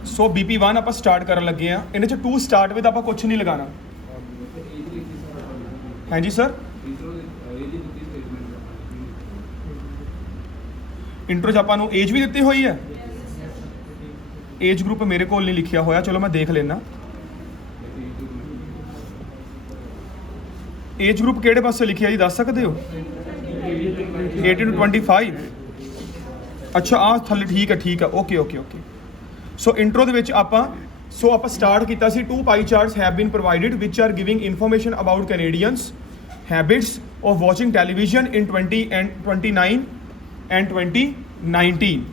ਸੋ BP1 ਆਪਾਂ ਸਟਾਰਟ ਕਰਨ ਲੱਗੇ ਆ। ਇਹਦੇ ਚ ਟੂ ਸਟਾਰਟ ਵਿਦ ਆਪਾਂ ਕੁਝ ਨਹੀਂ ਲਗਾਣਾ। ਹਾਂਜੀ ਸਰ, ਇੰਟਰੋ 'ਚ ਆਪਾਂ ਨੂੰ ਏਜ ਵੀ ਦਿੱਤੀ ਹੋਈ ਹੈ। ਏਜ ਗਰੁੱਪ ਮੇਰੇ ਕੋਲ ਨਹੀਂ ਲਿਖਿਆ ਹੋਇਆ, ਚਲੋ ਮੈਂ ਦੇਖ ਲੈਣਾ। ਏਜ ਗਰੁੱਪ ਕਿਹੜੇ ਪਾਸੇ ਲਿਖਿਆ ਜੀ, ਦੱਸ ਸਕਦੇ ਹੋ? 18 to 25। ਅੱਛਾ ਆ ਥੱਲੇ, ਠੀਕ ਹੈ ਓਕੇ। ਸੋ ਇੰਟਰੋ ਦੇ ਵਿੱਚ ਆਪਾਂ ਸਟਾਰਟ ਕੀਤਾ ਸੀ, 2 pie charts have been provided which are giving information about Canadians habits of watching television in 2029 and 2019.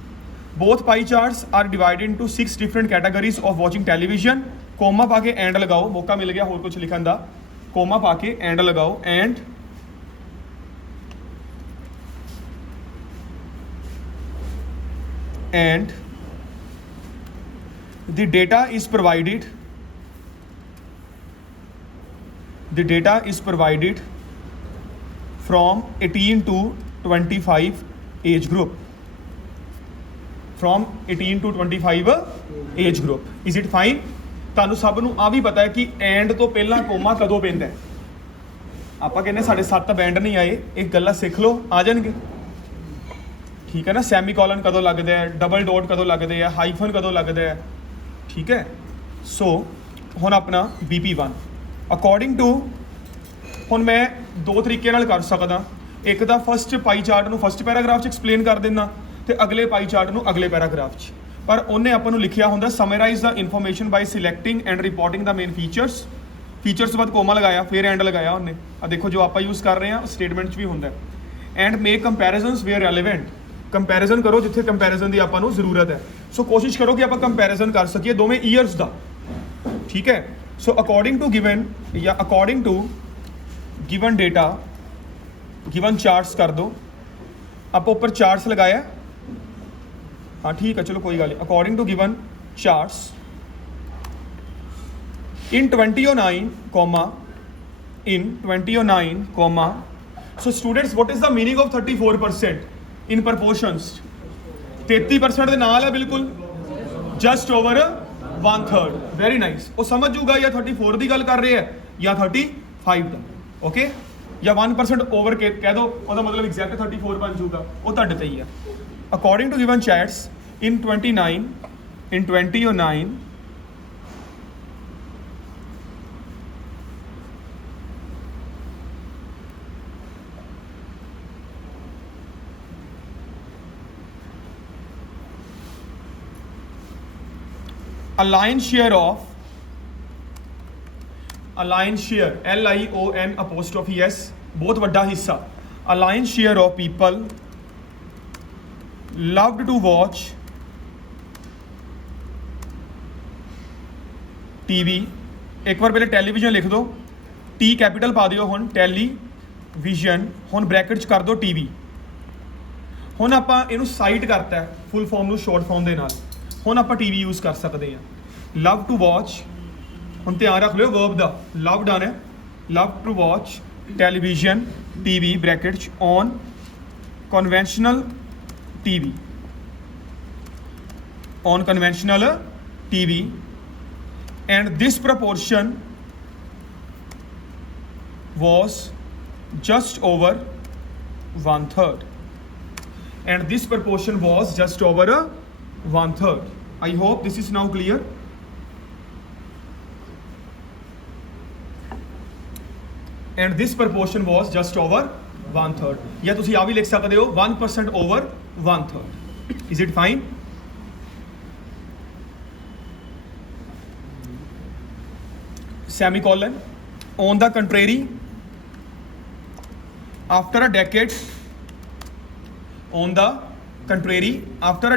Both pie charts are divided into 6 different categories of watching television। Comma ਪਾ ਕੇ and ਲਗਾਓ, ਮੌਕਾ ਮਿਲ ਗਿਆ ਹੋਰ ਕੁਝ ਲਿਖਣ ਦਾ। Comma ਪਾ ਕੇ and ਲਗਾਓ, and the data is provided from 18 to 25 age group, from 18 to 25 age group। is it fine? ਤੁਹਾਨੂੰ ਸਭ ਨੂੰ ਆ ਵੀ ਪਤਾ ਹੈ ਕਿ ਐਂਡ ਤੋਂ ਪਹਿਲਾਂ ਕੋਮਾ ਕਦੋਂ ਪੈਂਦਾ ਹੈ। ਆਪਾਂ ਕਹਿੰਦੇ ਸਾਡੇ 7 ਬੈਂਡ ਨਹੀਂ ਆਏ, ਇਹ ਗੱਲਾਂ ਸਿੱਖ ਲਓ, ਆ ਜਾਣਗੇ। ਠੀਕ ਹੈ ਨਾ, ਸੈਮੀਕੋਲਨ ਕਦੋਂ ਲੱਗਦਾ ਹੈ, ਡਬਲ ਡੋਟ ਕਦੋਂ ਲੱਗਦੇ ਆ, ਹਾਈਫਨ ਕਦੋਂ ਲੱਗਦਾ ਹੈ। ਠੀਕ ਹੈ। ਸੋ ਹੁਣ ਆਪਣਾ BP1 ਅਕੋਰਡਿੰਗ ਟੂ, ਹੁਣ ਮੈਂ 2 ਤਰੀਕੇ ਨਾਲ ਕਰ ਸਕਦਾ। ਇੱਕ ਤਾਂ ਫਸਟ ਪਾਈ ਚਾਰਟ ਨੂੰ ਫਸਟ ਪੈਰਾਗ੍ਰਾਫ 'ਚ ਐਕਸਪਲੇਨ ਕਰ ਦਿੰਦਾ, ਤੇ ਅਗਲੇ ਪਾਈ ਚਾਰਟ ਨੂੰ ਅਗਲੇ ਪੈਰਾਗ੍ਰਾਫ 'ਚ। ਪਰ ਉਹਨੇ ਆਪਾਂ ਨੂੰ ਲਿਖਿਆ ਹੁੰਦਾ summarise the information by selecting and reporting the main features ਤੋਂ ਬਾਅਦ ਕੋਮਾ ਲਗਾਇਆ, ਫਿਰ ਐਂਡ ਲਗਾਇਆ ਉਹਨੇ। ਆ ਦੇਖੋ ਜੋ ਆਪਾਂ ਯੂਜ਼ ਕਰ ਰਹੇ ਹਾਂ ਸਟੇਟਮੈਂਟ 'ਚ ਵੀ ਹੁੰਦਾ। And make comparisons where relevant, comparison ਕਰੋ ਜਿੱਥੇ ਕੰਪੈਰੀਜ਼ਨ ਦੀ ਆਪਾਂ ਨੂੰ ਜ਼ਰੂਰਤ ਹੈ। ਸੋ ਕੋਸ਼ਿਸ਼ ਕਰੋ ਕਿ ਆਪਾਂ ਕੰਪੈਰੀਜ਼ਨ ਕਰ ਸਕੀਏ ਦੋਵੇਂ ਈਅਰਸ ਦਾ। ਠੀਕ ਹੈ। So according to given data, given charts ਕਰ ਦੋ। ਆਪਾਂ ਉੱਪਰ ਚਾਰਟਸ ਲਗਾਇਆ, हाँ ठीक है, चलो कोई गल नहीं। According to given charts in 2009 comma, so students what is the meaning of 34% in proportions? 33% ਦੇ ਨਾਲ ਹੈ ਬਿਲਕੁਲ, just over 1/3। very nice। ਉਹ ਸਮਝ ਜੂਗਾ ਜਾਂ 34 ਦੀ ਗੱਲ ਕਰ ਰਹੇ ਹੈ ਜਾਂ 35 ਦਾ। ਓਕੇ, ਜਾਂ 1% ਓਵਰ ਕਹਿ ਦੋ, ਉਹਦਾ ਮਤਲਬ ਐਗਜ਼ੈਕਟ 34 ਬਣ ਜੂਗਾ, ਉਹ ਤੁਹਾਡੇ ਤੇ ਹੀ ਹੈ। According to given charts in 2009 a lion share LION''s ਬਹੁਤ ਵੱਡਾ ਹਿੱਸਾ। a lion share of people loved to watch TV। ਇੱਕ ਵਾਰ ਪਹਿਲੇ ਟੈਲੀਵਿਜ਼ਨ ਲਿਖ ਦਿਓ, ਟੀ ਕੈਪੀਟਲ ਪਾ ਦਿਓ, ਹੁਣ ਟੈਲੀਵਿਜ਼ਨ, ਹੁਣ ਬ੍ਰੈਕਟ 'ਚ ਕਰ ਦਿਓ TV। ਹੁਣ ਆਪਾਂ ਇਹਨੂੰ ਸਾਈਟ ਕਰਤਾ ਹੈ ਫੁੱਲ ਫਾਰਮ ਨੂੰ ਸ਼ਾਰਟ ਫਾਰਮ ਦੇ ਨਾਲ। ਹੁਣ ਆਪਾਂ TV ਯੂਜ਼ ਕਰ ਸਕਦੇ ਹਾਂ। ਲਵ ਟੂ ਵਾਚ, ਹੁਣ ਧਿਆਨ ਰੱਖ ਲਿਓ ਵਰਬ ਦਾ, ਲਵ ਡਨ ਹੈ। Love to watch television TV bracket 'ਚ on conventional TV, on conventional TV, and this proportion was just over 1/3, and this proportion was just over 1/3। I hope this is now clear। And this proportion was just over 1/3, या तुसी आ भी लिख सकते हो 1% over 1/3. Is it fine? Semicolon. On the contrary, after a decade, on the contrary after a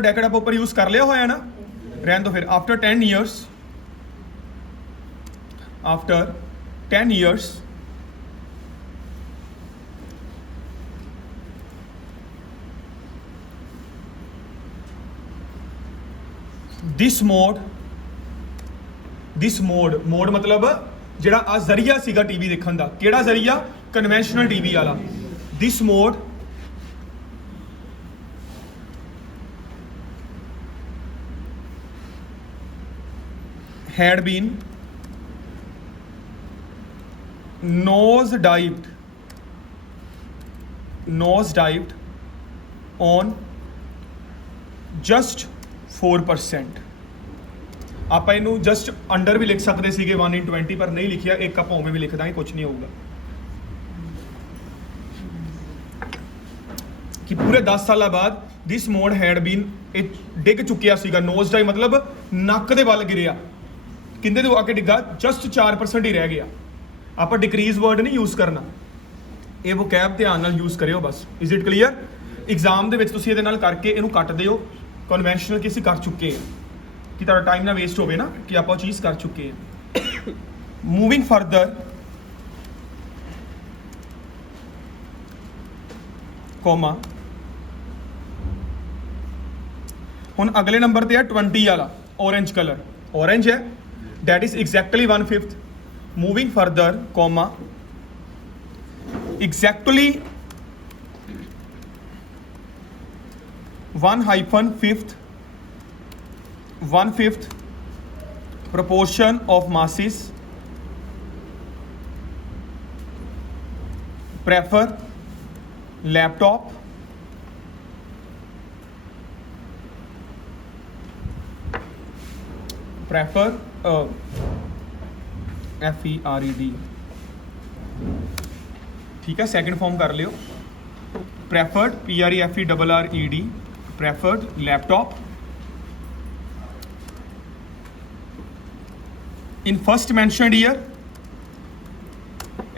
decade आप ऊपर use कर लिया होया ना, रहन दो फिर. After 10 years, after 10 years, this mode मतलब ਜਿਹੜਾ ਆ ਜ਼ਰੀਆ ਸੀਗਾ ਟੀਵੀ ਦੇਖਣ ਦਾ, ਕਿਹੜਾ ਜ਼ਰੀਆ? ਕਨਵੈਨਸ਼ਨਲ ਟੀਵੀ ਵਾਲਾ. ਦਿਸ mode had been nosedived on just 4%. ਆਪਾਂ ਇਹਨੂੰ ਜਸਟ ਅੰਡਰ ਵੀ ਲਿਖ ਸਕਦੇ ਸੀਗੇ 1/20, ਪਰ ਨਹੀਂ ਲਿਖਿਆ. ਇੱਕ ਆਪਾਂ ਉਵੇਂ ਵੀ ਲਿਖ ਦਾਂਗੇ, ਕੁਝ ਨਹੀਂ ਹੋਊਗਾ. ਕਿ ਪੂਰੇ 10 ਸਾਲਾਂ ਬਾਅਦ ਦਿਸ ਮੋਡ ਹੈਡ ਬੀਨ, ਇਹ ਡਿੱਗ ਚੁੱਕਿਆ ਸੀਗਾ. ਨੋਜ਼ ਡਾਈ ਮਤਲਬ ਨੱਕ ਦੇ ਵੱਲ ਗਿਰਿਆ. ਕਿੰਦੇ ਤੋਂ ਆ ਕੇ ਡਿੱਗਾ? ਜਸਟ 4% ਹੀ ਰਹਿ ਗਿਆ. ਆਪਾਂ ਡਿਕਰੀਜ਼ ਵਰਡ ਨਹੀਂ ਯੂਜ਼ ਕਰਨਾ, ਇਹ ਵੋਕੈਬ ਧਿਆਨ ਨਾਲ ਯੂਜ਼ ਕਰਿਓ ਬਸ. Is it clear? ਐਗਜ਼ਾਮ ਦੇ ਵਿੱਚ ਤੁਸੀਂ ਇਹਦੇ ਨਾਲ ਕਰਕੇ ਇਹਨੂੰ ਕੱਟ ਦਿਓ. ਕਨਵੈਨਸ਼ਨਲ ਕਿ ਅਸੀਂ ਕਰ ਚੁੱਕੇ ਹਾਂ, ਕਿ ਤੁਹਾਡਾ ਟਾਈਮ ਨਾ ਵੇਸਟ ਹੋਵੇ ਨਾ, ਕਿ ਆਪਾਂ ਉਹ ਚੀਜ਼ ਕਰ ਚੁੱਕੇ ਹਾਂ. Moving further, comma. ਹੁਣ ਅਗਲੇ ਨੰਬਰ ਤੇ ਹੈ 20 ਵਾਲਾ, orange ਕਲਰ. orange ਹੈ, that is exactly 1/5. moving further, comma, exactly 1/5 proportion of masses prefer laptop FERED. ठीक है, सेकंड फॉर्म कर लियो. Preferred PREFERRED, preferred laptop. In first mentioned year,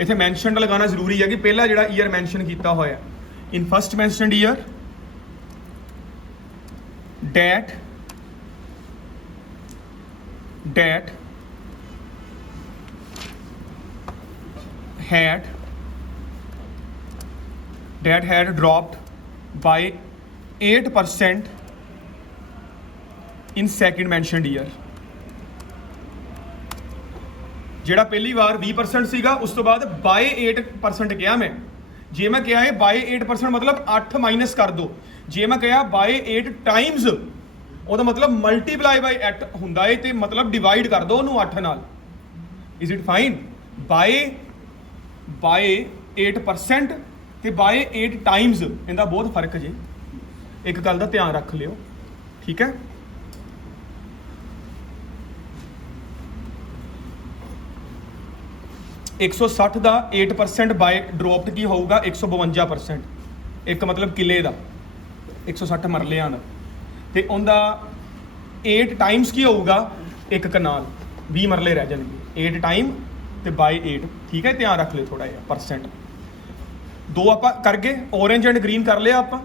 इत्थे मैंशनड लगाना जरूरी है कि पहला जिहड़ा ईयर मैंशन किया होया. In first mentioned year that had dropped by 8% in second mentioned year. ਜਿਹੜਾ ਪਹਿਲੀ ਵਾਰ 20% ਸੀਗਾ, ਉਸ ਤੋਂ ਬਾਅਦ by 8% ਕਿਹਾ ਮੈਂ. ਜੇ ਮੈਂ ਕਿਹਾ ਹੈ by 8% ਮਤਲਬ 8 ਮਾਈਨਸ ਕਰ ਦੋ. ਜੇ ਮੈਂ ਕਿਹਾ by 8 ਟਾਈਮਸ, ਉਹਦਾ ਮਤਲਬ ਮਲਟੀਪਲਾਈ ਬਾਈ 8 ਹੁੰਦਾ ਹੈ, ਤੇ ਮਤਲਬ ਡਿਵਾਈਡ ਕਰ ਦੋ ਉਹਨੂੰ 8 ਨਾਲ. Is it fine? by 8% ਤੇ by 8 ਟਾਈਮਸ, ਇਹਦਾ ਬਹੁਤ ਫਰਕ ਜੇ. ਇੱਕ ਗੱਲ ਦਾ ਧਿਆਨ ਰੱਖ ਲਿਓ, ਠੀਕ ਹੈ? $160 ਦਾ 8% ਬਾਈ ਡਰੋਪਡ ਕੀ ਹੋਊਗਾ? 152%. ਇੱਕ ਮਤਲਬ ਕਿਲੇ ਦਾ 160 ਮਰਲਿਆਂ ਦਾ, ਤੇ ਉਹਦਾ 8 ਟਾਈਮਸ ਕੀ ਹੋਊਗਾ? ਇੱਕ ਕਨਾਲ, 20 ਮਰਲੇ ਰਹਿ ਜਾਣਗੇ. 8 ਟਾਈਮ ਤੇ ਬਾਈ 8. ਠੀਕ ਹੈ, ਧਿਆਨ ਰੱਖ ਲਿਓ ਥੋੜਾ ਜਿਹਾ ਪਰਸੈਂਟ. ਦੋ ਆਪਾਂ ਕਰ ਗਏ, orange ਐਂਡ ਗ੍ਰੀਨ ਕਰ ਲਿਆ ਆਪਾਂ.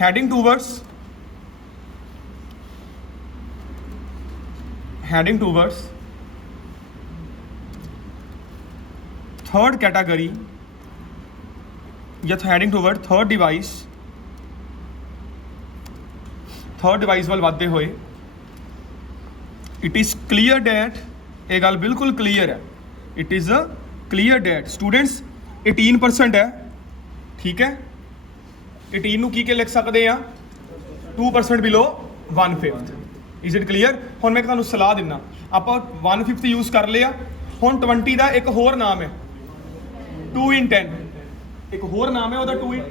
ਹੈਡਿੰਗ ਟੂਵਰਡਸ थर्ड कैटेगरी, या हेडिंग टूवर्ड थर्ड डिवाइस वाल वादे हुए. इट इज़ क्लीयर डैट, ये गल बिल्कुल क्लीयर है. It is a clear that students 18% है. ठीक है, 18 नूं की के लिख सकते हैं? 2% बिलो 1/5. Is it clear? हुण मैं तुहानूं सलाह दिना, आपां 1/5 यूज़ कर लिया. हुण 20 का एक होर नाम है 2 in 10. एक होर नाम है ਉਹਦਾ 2 in.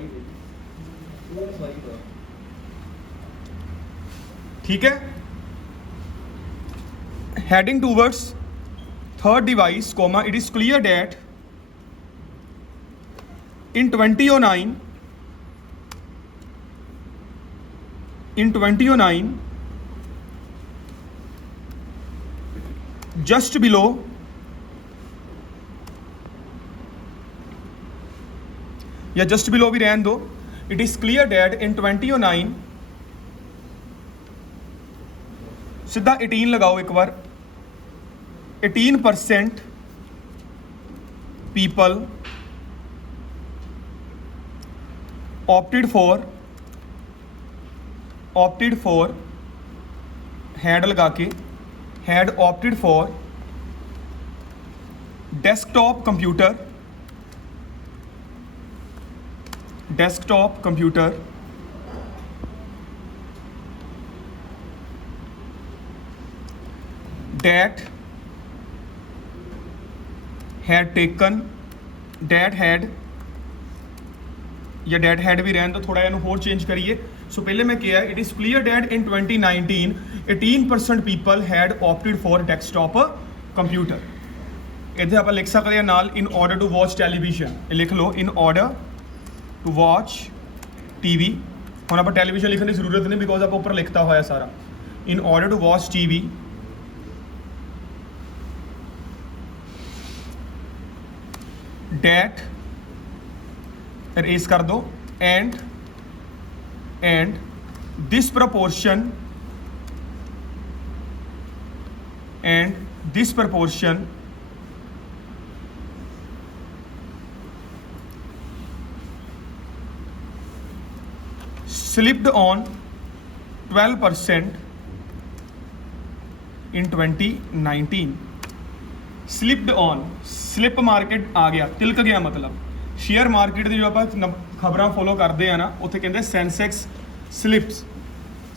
ठीक है, heading towards third device, comma, it is clear that in 2009, just below भी रहने दो, it is clear that in 2009 सीधा 18 लगाओ एक बार, 18% people opted for had लगा के had opted for desktop computer that had भी रहने तो थोड़ा इन्हू होर चेंज करिए। सो पहले मैं क्या है, it is clear that in 2019 18% people had opted for desktop computer. इधर आप लिख सकते हैं नाल in order to watch television, लिख लो in order to watch TV. हम आप टेलीविजन लिखने की जरूरत नहीं बिकॉज आप ऊपर लिखता हुआ सारा, in order to watch TV that erase कर दो and this proportion slipped on 12% in 2019। Slipped on, slip market आ गया, तिलक गया, मतलब शेयर मार्केट की जो आप खबर फॉलो करते हैं ना, उत्थे कहते सेंसैक्स स्लिप्स,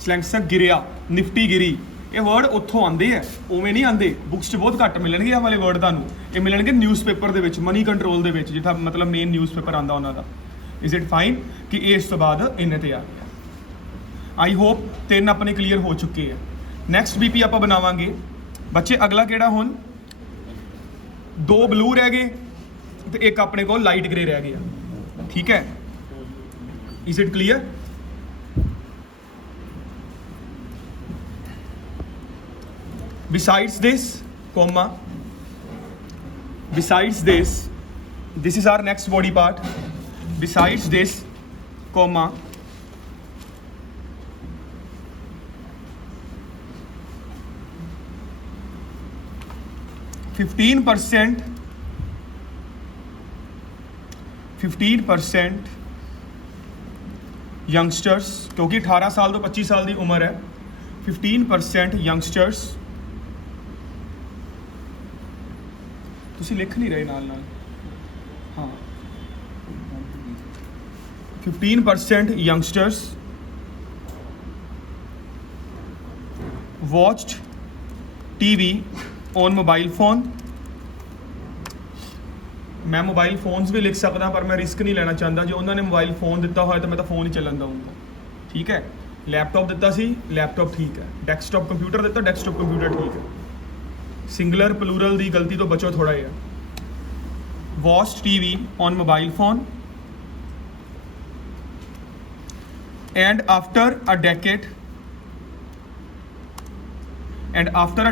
सेंसैक्स गिरिया, निफ्टी गिरी, ये वर्ड उत्थों आते हैं, उवें नहीं आते बुक्स च बहुत घट मिलणगे। ये वाले वर्ड तुहानूं ये मिलणगे न्यूज़पेपर दे विच, मनी कंट्रोल दे विच, जिथा मतलब मेन न्यूज़पेपर आंदा उन्हां दा। इज इट फाइन कि ये इस तो बाद इन्ने ते आ गया। आई होप 3 अपने क्लीयर हो चुके हैं। नैक्सट बीपी आप बनावांगे बच्चे, अगला किहड़ा हुण 2 ब्लू रह गए तो एक अपने को लाइट ग्रे रह गया, ठीक है। Is it clear? Besides this comma, besides this is our next body part, besides this comma, fifteen percent youngsters, क्योंकि 18 साल तो 25 साल की उम्र है, 15% यंगस्टर्स, तुसी लिख नहीं रहे नाल नाल, हाँ 15% youngsters watched TV on mobile phone. मैं मोबाइल फोन्स भी लिख सकता पर मैं रिस्क नहीं लेना चाहता, जो उन्होंने मोबाइल फोन दिता हो तो मैं तो फोन ही चलन दूँगा, ठीक है। लैपटॉप दिता सी, लैपटॉप ठीक है। डेस्कटॉप कंप्यूटर दिता, डेस्कटॉप कंप्यूटर ठीक है। सिंगुलर प्लूरल की गलती तो बचो थोड़ा ही। Watch TV on mobile phone and after a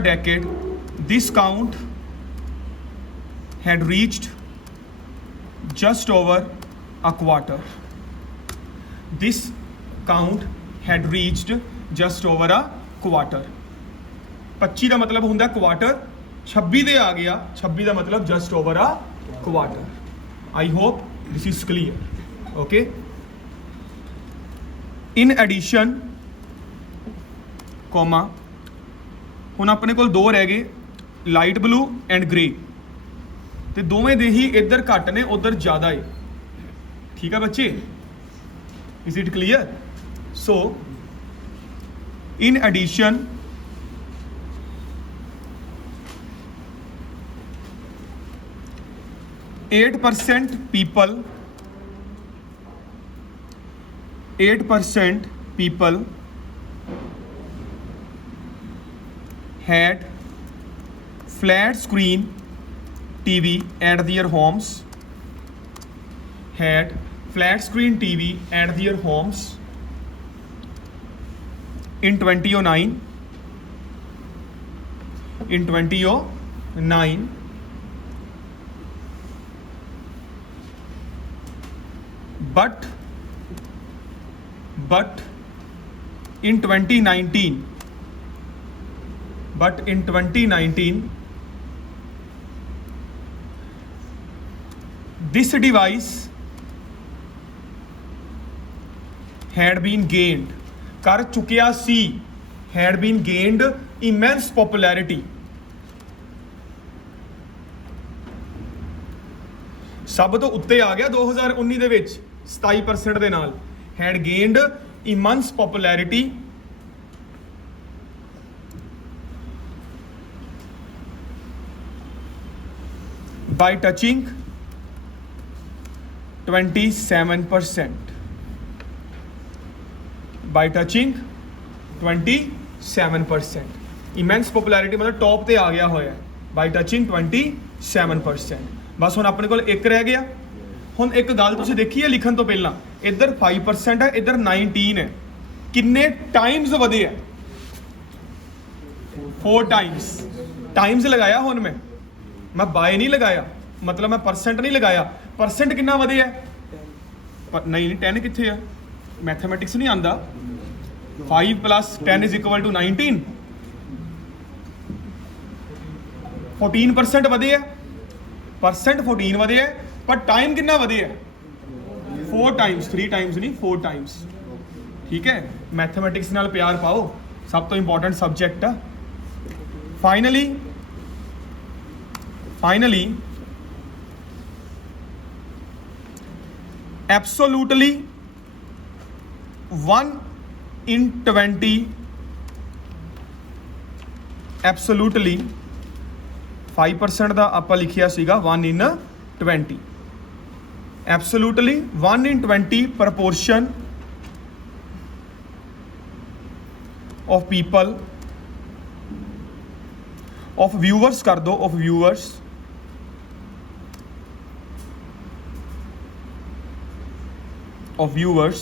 decade this count had reached just over a quarter. This count had reached just over a quarter. 25 का मतलब होंगे क्वार्टर, 26 दे आ गया, 26 का मतलब just over a quarter. I hope this is clear. Okay. In addition, comma, हुण अपने कोल 2 रह गए, लाइट ब्लू एंड ग्रे, तो दोवें दे ही इधर घट ने उधर ज़्यादा है, ठीक है बच्चे। Is it clear? So in addition eight percent people had flat screen TV at their homes, had flat screen TV at their homes in 2009. In 2009, but in 2019, this device had been gained, कर चुकिया सी, had been gained immense popularity, ਸਭ ਤੋਂ ਉੱਤੇ ਆ ਗਿਆ 2019 ਦੇ ਵਿੱਚ 27% ਦੇ ਨਾਲ, had gained immense popularity by touching 27%, by touching 27%, immense popularity मतलब टॉप ਤੇ ਆ ਗਿਆ ਹੋਇਆ by touching 27%। ਬਸ ਹੁਣ ਆਪਣੇ ਕੋਲ ਇੱਕ ਰਹਿ ਗਿਆ। ਹੁਣ ਇੱਕ ਗੱਲ ਤੁਸੀਂ ਦੇਖੀ ਹੈ ਲਿਖਣ ਤੋਂ ਪਹਿਲਾਂ, ਇੱਧਰ 5% ਹੈ, ਇੱਧਰ 19 ਹੈ, ਕਿੰਨੇ ਟਾਈਮਸ ਵਧੇ ਹੈ? 4 ਟਾਈਮਸ ਲਗਾਇਆ। ਹੁਣ ਮੈਂ ਬਾਏ ਨਹੀਂ ਲਗਾਇਆ, ਮਤਲਬ ਮੈਂ ਪਰਸੈਂਟ ਨਹੀਂ ਲਗਾਇਆ। ਪਰਸੈਂਟ ਕਿੰਨਾ ਵਧਿਆ? ਨਹੀਂ 10 ਕਿੱਥੇ ਆ? ਮੈਥਮੈਟਿਕਸ ਨਹੀਂ ਆਂਦਾ। 5 + 10 = 19, 14% ਵਧੇ ਹੈ। परसेंट 14 ਵਧੇ ਹੈ, ਪਰ ਟਾਈਮ ਕਿੰਨਾ ਵਧੇ ਹੈ? 4 ਟਾਈਮਸ, 3 ਟਾਈਮਸ ਨਹੀਂ, 4 ਟਾਈਮਸ। ਠੀਕ ਹੈ, ਮੈਥਮੈਟਿਕਸ ਨਾਲ ਪਿਆਰ ਪਾਓ, ਸਭ ਤੋਂ ਇੰਪੋਰਟੈਂਟ ਸਬਜੈਕਟ ਆ। ਫਾਈਨਲੀ ਐਬਸੋਲੂਟਲੀ 1 in 20, ਐਬਸੋਲੂਟਲੀ 5% ਦਾ ਆਪਾਂ ਲਿਖਿਆ ਸੀਗਾ 1 in 20, absolutely 1 in 20 proportion of people, of viewers ਕਰ ਦੋ, of viewers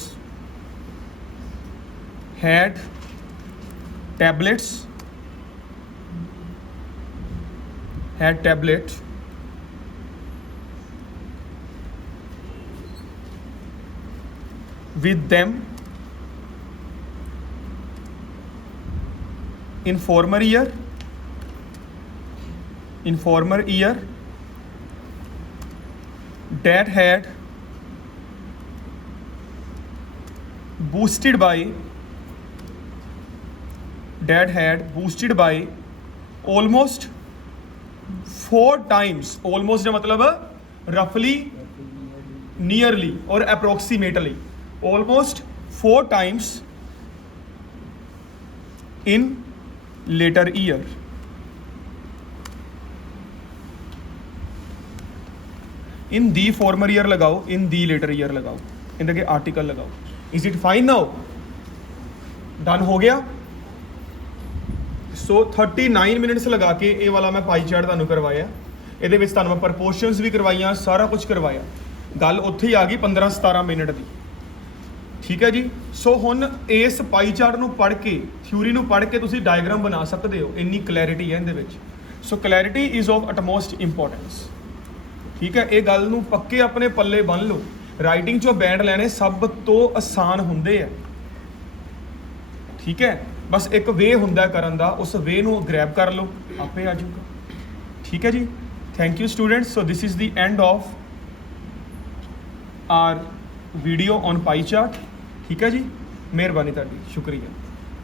had tablets with them in former year that had boosted by almost 4 times, almost का मतलब roughly, nearly और approximately almost 4 times in later year। in the former year लगाओ, in the later year लगाओ, इनके के article लगाओ। Is it fine now? Done हो गया। सो 39 ਮਿੰਟਸ ਲਗਾ ਕੇ ਇਹ ਵਾਲਾ ਮੈਂ ਪਾਈ ਚਾਰਟ ਤੁਹਾਨੂੰ ਕਰਵਾਇਆ। ਇਹਦੇ ਵਿੱਚ ਤੁਹਾਨੂੰ ਮੈਂ ਪ੍ਰਪੋਰਸ਼ਨਸ ਵੀ ਕਰਵਾਈਆਂ, ਸਾਰਾ ਕੁਝ ਕਰਵਾਇਆ। ਗੱਲ ਉੱਥੇ ਹੀ ਆ ਗਈ 15-17 ਮਿੰਟ ਦੀ। ਠੀਕ ਹੈ ਜੀ। ਸੋ ਹੁਣ ਇਸ ਪਾਈ ਚਾਰਟ ਨੂੰ ਪੜ੍ਹ ਕੇ, ਥਿਊਰੀ ਨੂੰ ਪੜ੍ਹ ਕੇ ਤੁਸੀਂ ਡਾਇਗਰਾਮ ਬਣਾ ਸਕਦੇ ਹੋ, ਇੰਨੀ ਕਲੈਰਿਟੀ ਹੈ ਇਹਦੇ ਵਿੱਚ। So clarity is of utmost importance. ਠੀਕ ਹੈ, ਇਹ ਗੱਲ ਨੂੰ ਪੱਕੇ ਆਪਣੇ ਪੱਲੇ ਬੰਨ ਲਓ। ਰਾਈਟਿੰਗ 'ਚੋਂ ਬੈਂਡ ਲੈਣੇ ਸਭ ਤੋਂ ਆਸਾਨ ਹੁੰਦੇ ਆ। ਠੀਕ ਹੈ, ਬਸ ਇੱਕ ਵੇ ਹੁੰਦਾ ਕਰਨ ਦਾ, ਉਸ ਵੇ ਨੂੰ ਗ੍ਰੈਬ ਕਰ ਲਓ, ਆਪੇ ਆ ਜਾਊਗਾ। ਠੀਕ ਹੈ ਜੀ। Thank you students. So this is the end of our video on pie chart. ਠੀਕ ਹੈ ਜੀ, ਮਿਹਰਬਾਨੀ ਤੁਹਾਡੀ, ਸ਼ੁਕਰੀਆ।